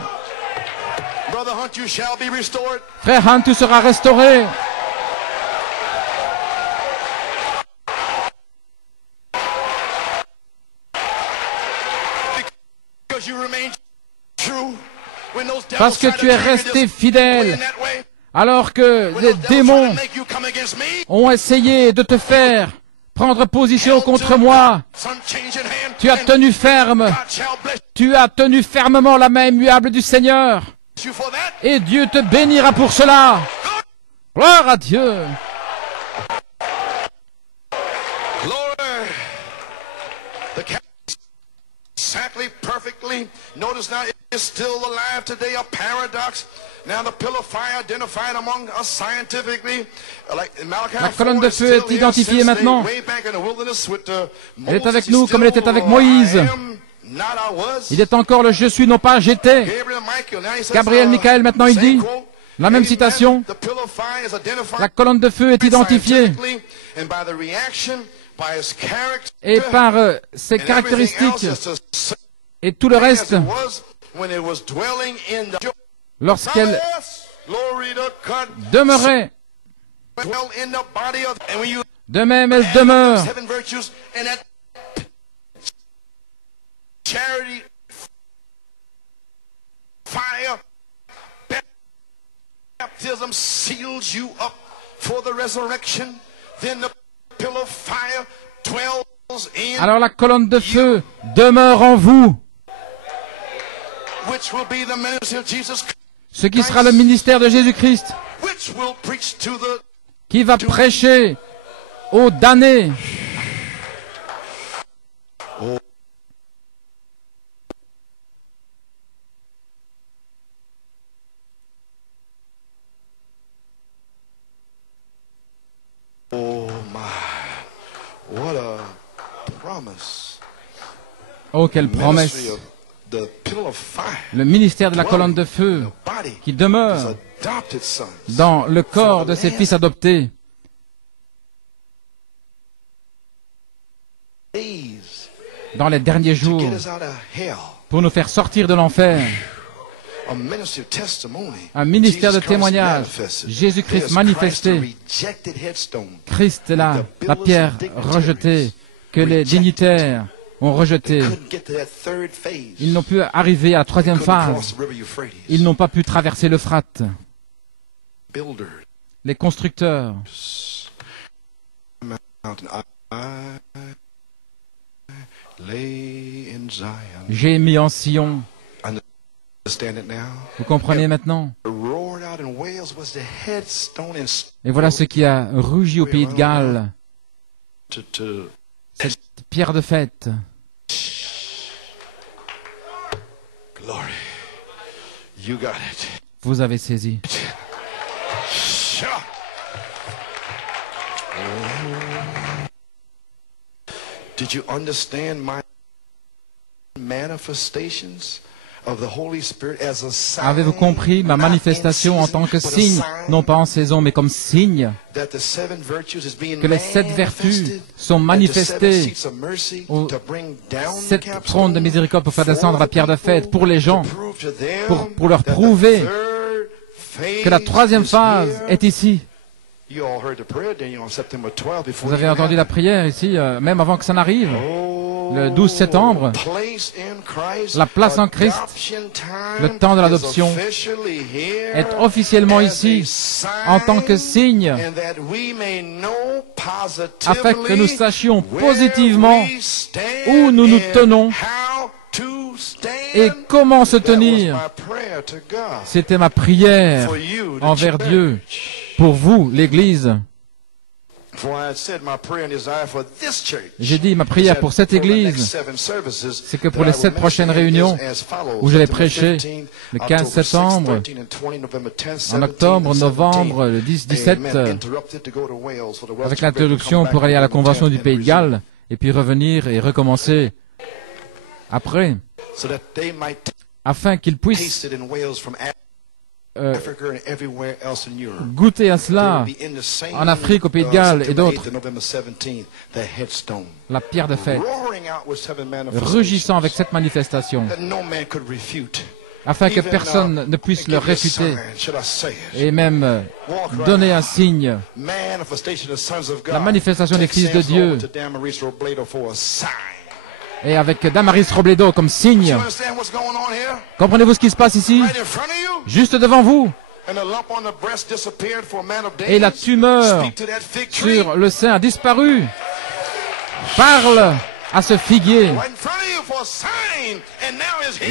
Frère Hunt, tu seras restauré. Parce que tu es resté fidèle, alors que les démons ont essayé de te faire prendre position contre moi. Tu as tenu ferme. Tu as tenu fermement la main immuable du Seigneur. Et Dieu te bénira pour cela. Gloire à Dieu. Exactly, perfectly. Notice now it's still alive today, a paradox. Now the pillar of fire identified among us scientifically. Like Malachi 4, la colonne de feu est identifiée maintenant. Elle est avec nous comme elle était avec Moïse. Il est encore le je suis, non pas j'étais. Gabriel, Michael, maintenant il dit, la même citation, la colonne de feu est identifiée. Et par ses caractéristiques et tout le reste, lorsqu'elle demeurait, de même elle demeure. Baptism seals you up for the resurrection. Then the pillar of fire dwells in. Alors la colonne de feu demeure en vous. Which will be the ministry of Jesus Christ. Ce qui sera le ministère de Jésus-Christ. Which will preach to the. Qui va prêcher aux damnés. Oh. Oh my, what a promise. Oh, quelle promesse. Le ministère de la colonne de feu qui demeure dans le corps de ses fils adoptés. Dans les derniers jours, pour nous faire sortir de l'enfer. Un ministère de témoignage. Jésus-Christ manifesté. Christ est là, la pierre rejetée, que les dignitaires ont rejetée. Ils n'ont pu arriver à la troisième phase. Ils n'ont pas pu traverser l'Euphrate. Les constructeurs. J'ai mis en Sion. Vous comprenez maintenant? Et voilà ce qui a rugi au pays de Galles. Cette pierre de fête. Vous avez saisi. Did you understand my manifestations of the Holy Spirit as a sign? Avez-vous compris ma manifestation en tant que signe, non pas en saison, mais comme signe, que les 7 vertus sont manifestées aux 7 trônes de miséricorde pour faire descendre la pierre de fête pour les gens, pour leur prouver que la troisième phase est ici. Vous avez entendu la prière ici, même avant que ça n'arrive, le 12 septembre. La place en Christ, le temps de l'adoption, est officiellement ici en tant que signe, afin que nous sachions positivement où nous nous tenons et comment se tenir. C'était ma prière envers Dieu. Pour vous, l'Église, j'ai dit ma prière pour cette Église, c'est que pour les 7 prochaines réunions où je vais prêcher, le 15 septembre, en octobre, novembre, le 10, 17, avec l'introduction pour aller à la convention du Pays de Galles, et puis revenir et recommencer après, afin qu'ils puissent goûter à cela en Afrique, au Pays de Galles et d'autres. La pierre de fête, rugissant avec cette manifestation, afin que personne ne puisse le réfuter et même donner un signe. La manifestation des fils de Dieu, et avec Damaris Robledo comme signe. Comprenez-vous ce qui se passe ici? Juste devant vous. Et la tumeur sur le sein a disparu. Parle à ce figuier.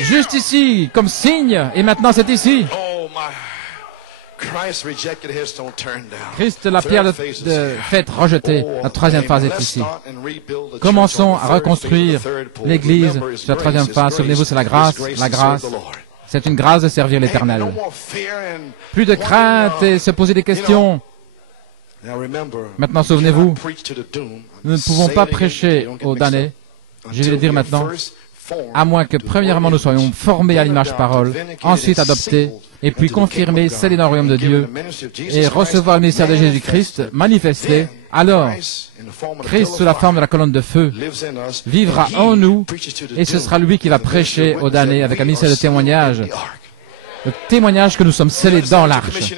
Juste ici, comme signe, et maintenant c'est ici. Christ, la pierre de fête rejetée, la troisième phase est ici. Commençons à reconstruire l'Église sur la troisième phase. Souvenez-vous, c'est la grâce. La grâce, c'est une grâce de servir l'Éternel. Plus de crainte et se poser des questions. Maintenant, souvenez-vous, nous ne pouvons pas prêcher aux damnés. Je vais le dire maintenant. À moins que, premièrement, nous soyons formés à l'image parole, ensuite adoptés, et puis confirmés, scellés dans le royaume de Dieu, et recevoir le ministère de Jésus-Christ, manifesté, alors, Christ, sous la forme de la colonne de feu, vivra en nous, et ce sera lui qui va prêcher aux damnés avec un ministère de témoignage, le témoignage que nous sommes scellés dans l'arche.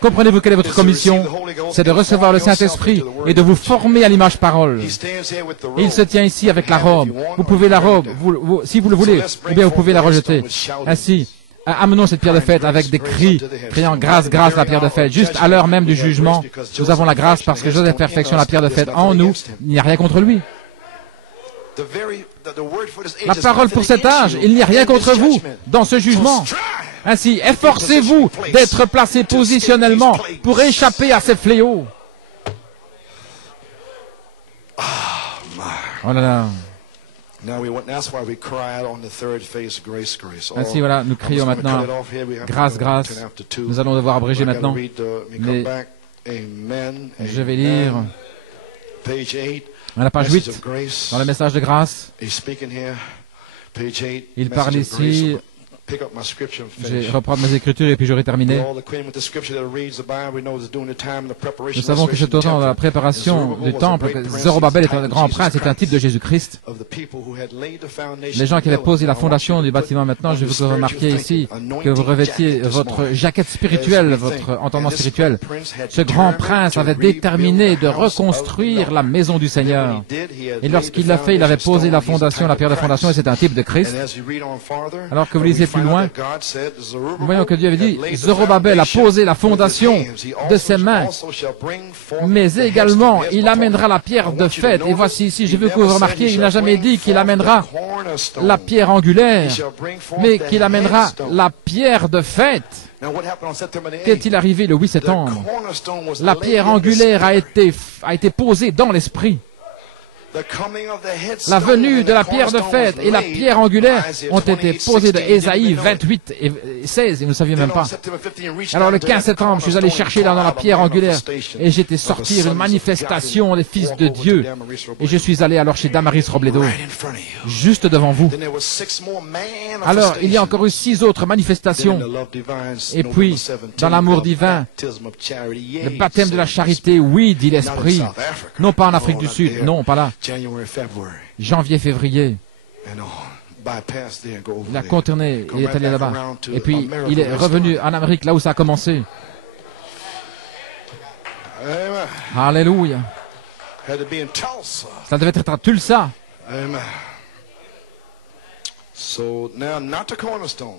Comprenez-vous quelle est votre commission? C'est de recevoir le Saint-Esprit et de vous former à l'image parole. Et il se tient ici avec la robe. Vous pouvez la robe, si vous le voulez, ou bien vous pouvez la rejeter. Ainsi, amenons cette pierre de fête avec des cris, criant grâce, grâce, la pierre de fête. Juste à l'heure même du jugement, nous avons la grâce parce que Joseph perfectionne la pierre de fête en nous. Il n'y a rien contre lui. La parole pour cet âge, il n'y a rien contre vous dans ce jugement. Ainsi, efforcez-vous d'être placé positionnellement pour échapper à ces fléaux. Oh là là. Ainsi, voilà, nous crions maintenant, grâce, grâce. Nous allons devoir abréger maintenant. Mais je vais lire à la page 8, dans le message de grâce. Il parle ici Je vais reprendre mes écritures et puis j'aurai terminé. Nous savons que c'est au temps de la préparation du temple que Zorobabel est un grand prince, est un type de Jésus-Christ. Les gens qui avaient posé la fondation du bâtiment maintenant, je veux que vous remarquiez ici que vous revêtiez votre jaquette spirituelle, votre entendement spirituel. Ce grand prince avait déterminé de reconstruire la maison du Seigneur. Et lorsqu'il l'a fait, il avait posé la fondation, la pierre de fondation, et c'est un type de Christ. Alors que vous lisez plus loin, nous voyons que Dieu avait dit, Zorobabel a posé la fondation de ses mains, mais également, il amènera la pierre de faîte. Et voici ici, je veux que vous remarquiez, il n'a jamais dit qu'il amènera la pierre angulaire, mais qu'il amènera la pierre de faîte. Qu'est-il arrivé le 8 septembre? La pierre angulaire a été posée dans l'esprit. La venue de la pierre de faîte et la pierre angulaire ont été posées de Ésaïe 28 et 16, et vous ne saviez même pas. Alors le 15 septembre, je suis allé chercher là dans la pierre angulaire et j'étais sortir une manifestation des fils de Dieu. Et je suis allé alors chez Damaris Robledo, juste devant vous. Alors il y a encore eu 6 autres manifestations. Et puis, dans l'amour divin, le baptême de la charité, oui, dit l'Esprit. Non pas en Afrique du Sud, non, pas là. Janvier, février. Il a contourné, il est allé là-bas. Et puis, il est revenu en Amérique, là où ça a commencé. Alléluia. Ça devait être à Tulsa.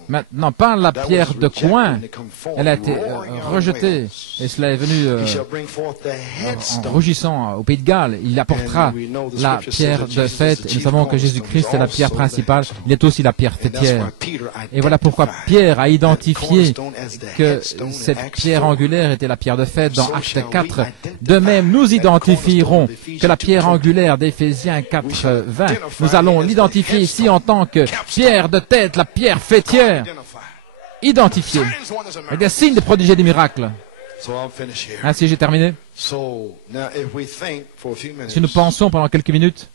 Maintenant, pas la pierre de coin. Elle a été rejetée. Et cela est venu en rougissant au Pays de Galles. Il apportera la pierre de faîte. Et nous savons que Jésus-Christ est la pierre principale. Il est aussi la pierre fêtière. Et voilà pourquoi Pierre a identifié que cette pierre angulaire était la pierre de faîte dans Acte 4. De même, nous identifierons que la pierre angulaire d'Éphésiens 4:20, nous allons l'identifier ici en tant que pierre de tête, la pierre fêtière, identifiée. Et des signes de prodiges et des miracles. Ainsi, j'ai terminé. Si nous pensons pendant quelques minutes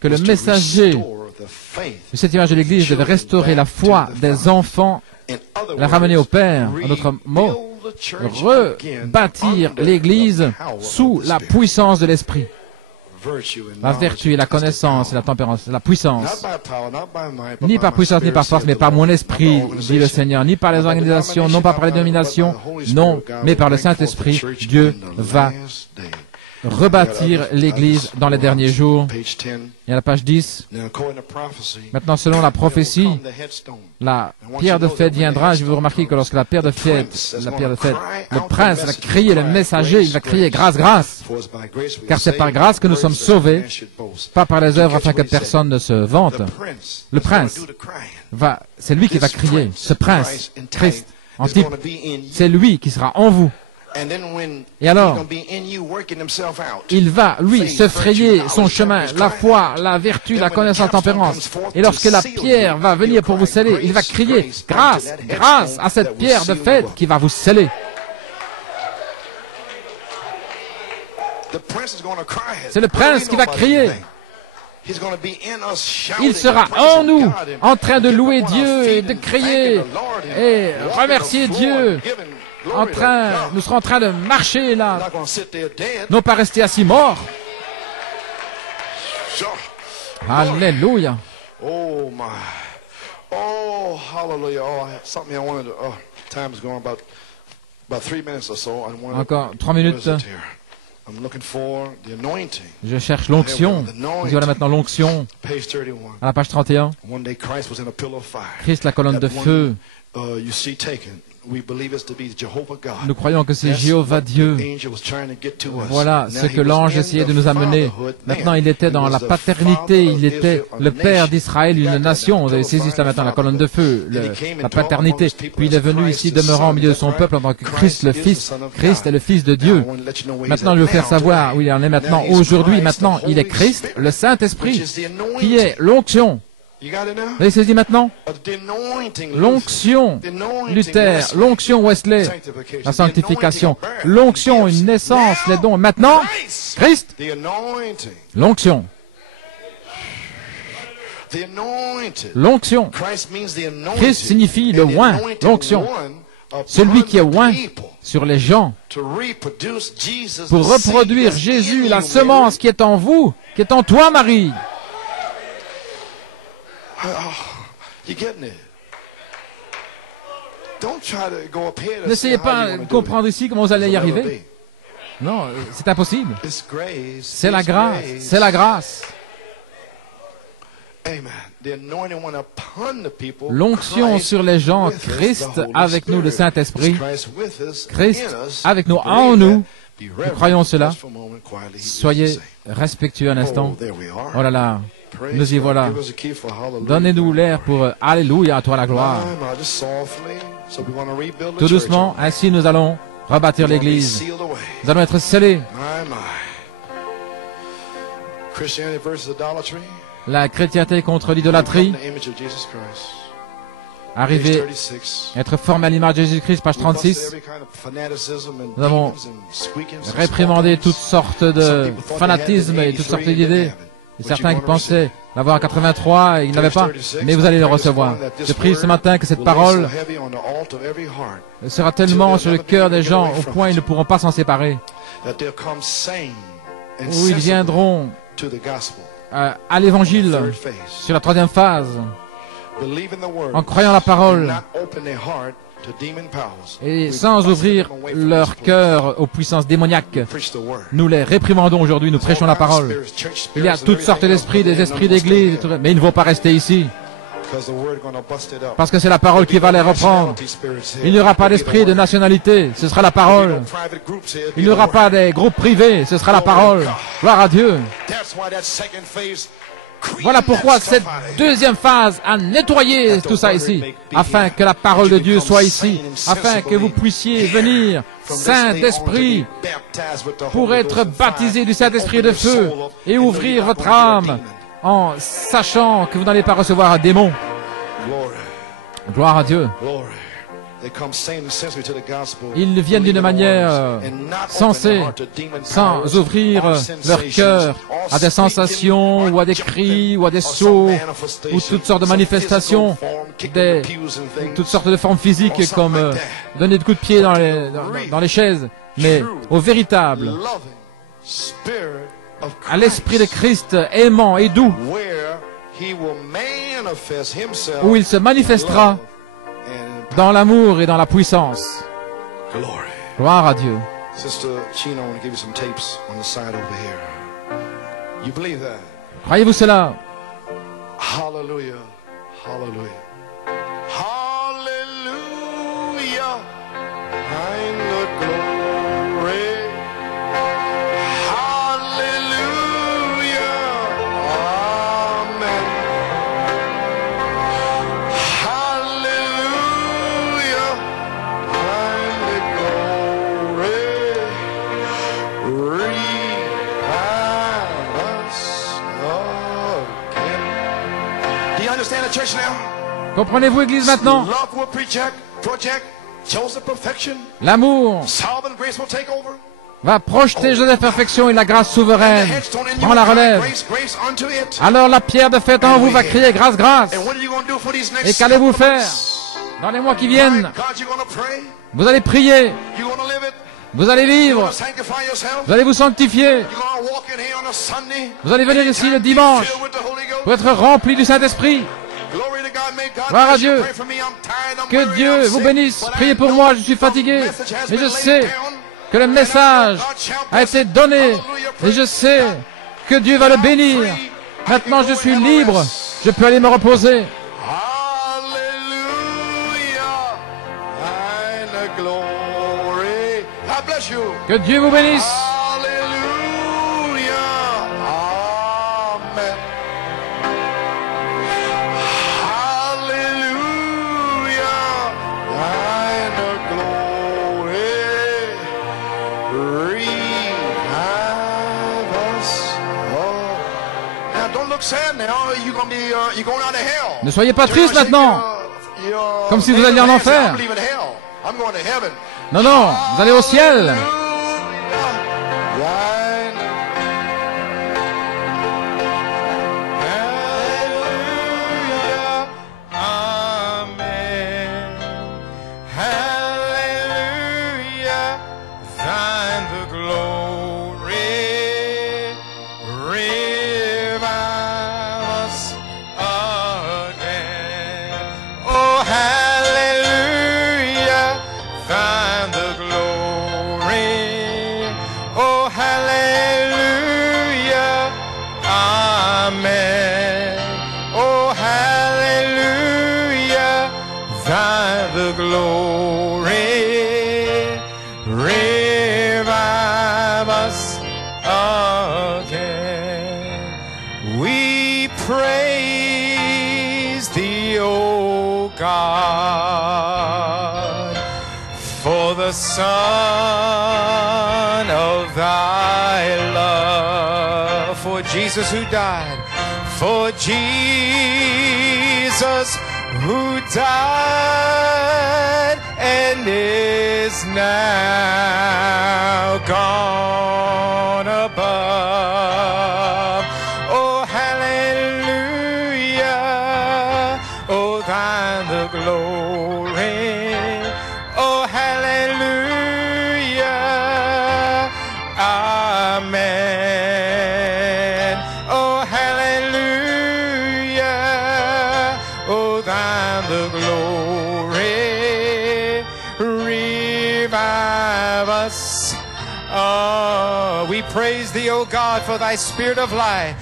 que le messager du 7e âge de l'Église devait restaurer la foi des enfants, la ramener au Père, en d'autres mots, rebâtir l'Église sous la puissance de l'Esprit. La vertu et la connaissance et la tempérance, la puissance. Ni par puissance ni par force, mais par mon esprit, dit le Seigneur. Ni par les organisations, non pas par les dominations, non, mais par le Saint-Esprit. Dieu va rebâtir l'Église dans les derniers jours. Et à la page 10, maintenant selon la prophétie, la pierre de fête viendra. Je vais vous remarquer que lorsque la pierre de fête, le prince va crier, le messager, il va crier grâce, grâce. Car c'est par grâce que nous sommes sauvés, pas par les œuvres afin que personne ne se vante. Le prince c'est lui qui va crier. Ce prince, Christ, en type, c'est lui qui sera en vous. Et alors, il va, lui, se frayer son chemin, la foi, la vertu, la connaissance, la tempérance. Et lorsque la pierre va venir pour vous sceller, il va crier grâce, grâce à cette pierre de fête qui va vous sceller. C'est le prince qui va crier. Il sera en nous, en train de louer Dieu et de crier et remercier Dieu. Nous serons en train de marcher là, non pas rester assis morts. Alléluia. Oh my. Oh, hallelujah. Oh, something I wanted to, time is going about 3 minutes or so. Encore 3 minutes. Je cherche l'onction. Voilà maintenant l'onction. À la page 31. Christ, la colonne de feu. Nous croyons que c'est Jéhovah Dieu. Voilà ce que l'ange essayait de nous amener. Maintenant, il était dans la paternité. Il était le père d'Israël, une nation. Vous avez saisi cela maintenant, la colonne de feu, la paternité. Puis il est venu ici, demeurant au milieu de son peuple en tant que Christ, le Fils. Christ est le Fils de Dieu. Maintenant, je vais vous faire savoir où il en est maintenant. Aujourd'hui, maintenant, il est Christ, le Saint-Esprit, qui est l'onction. Vous avez saisi maintenant? L'onction, Luther, l'onction Wesley, la sanctification, l'onction, une naissance, les dons. Maintenant, Christ, l'onction. L'onction. Christ signifie le oint, l'onction. Celui qui est oint sur les gens pour reproduire Jésus, la semence qui est en vous, qui est en toi, Marie. N'essayez pas de comprendre ici comment vous allez y arriver. Non, c'est impossible. C'est la grâce. C'est la grâce. L'onction sur les gens, Christ avec nous, le Saint-Esprit. Christ avec nous, en nous. Nous croyons cela. Soyez respectueux un instant. Oh là là, nous y voilà. Donnez-nous l'air pour Alléluia, à toi la gloire. Tout doucement, ainsi nous allons rebâtir l'Église. Nous allons être scellés. La chrétienté contre l'idolâtrie. Arriver, être formé à l'image de Jésus-Christ, page 36. Nous avons réprimandé toutes sortes de fanatismes et toutes sortes d'idées. Certains qui pensaient l'avoir en 83, ils n'avaient pas, mais vous allez le recevoir. Je prie ce matin que cette parole sera tellement sur le cœur des gens au point ils ne pourront pas s'en séparer. Où ils viendront à l'évangile sur la troisième phase, en croyant la parole et sans ouvrir leur cœur aux puissances démoniaques. Nous les réprimandons aujourd'hui, nous prêchons la parole. Il y a toutes sortes d'esprits, des esprits d'église, mais ils ne vont pas rester ici. Parce que c'est la parole qui va les reprendre. Il n'y aura pas d'esprit de nationalité, ce sera la parole. Il n'y aura pas des groupes privés, ce sera la parole. Gloire à Dieu. Voilà pourquoi cette deuxième phase a nettoyé tout ça ici, afin que la parole de Dieu soit ici, afin que vous puissiez venir, Saint-Esprit, pour être baptisé du Saint-Esprit de feu et ouvrir votre âme en sachant que vous n'allez pas recevoir un démon. Gloire à Dieu. Ils viennent d'une manière sensée, sans ouvrir leur cœur à des sensations, ou à des cris, ou à des sauts, ou toutes sortes de manifestations, toutes sortes de formes physiques, comme donner de coups de pied dans les chaises, mais au véritable, à l'Esprit de Christ aimant et doux, où il se manifestera dans l'amour et dans la puissance. Gloire à Dieu. Croyez-vous cela? Hallelujah. Hallelujah. Hallelujah. Thine the glory. Hallelujah. Amen. Hallelujah. Thine the glory. Revive us again. Do you understand the church now? Comprenez-vous, Église, maintenant? L'amour va projeter Joseph perfection et la grâce souveraine prend la relève. Alors la pierre de fête en vous va crier grâce, grâce. Et qu'allez-vous faire dans les mois qui viennent? Vous allez prier. Vous allez vivre. Vous allez vous sanctifier. Vous allez venir ici le dimanche pour être rempli du Saint-Esprit. Gloire à Dieu. Que Dieu vous bénisse. Priez pour moi, je suis fatigué. Mais je sais que le message a été donné. Et je sais que Dieu va le bénir. Maintenant, je suis libre. Je peux aller me reposer. Que Dieu vous bénisse. Ne soyez pas triste maintenant, comme si vous alliez en enfer. Non, non, vous allez au ciel. Amen. Oh, hallelujah, thine the glory. Revive us again. We praise thee, O God, for the Son of thy love, for Jesus who died, for Jesus who died and is now gone above. Oh, hallelujah, oh, thine the glory. Oh, hallelujah, amen. Oh, hallelujah, oh, thine the glory. Revive us. Oh, we praise thee, O God, for thy spirit of life.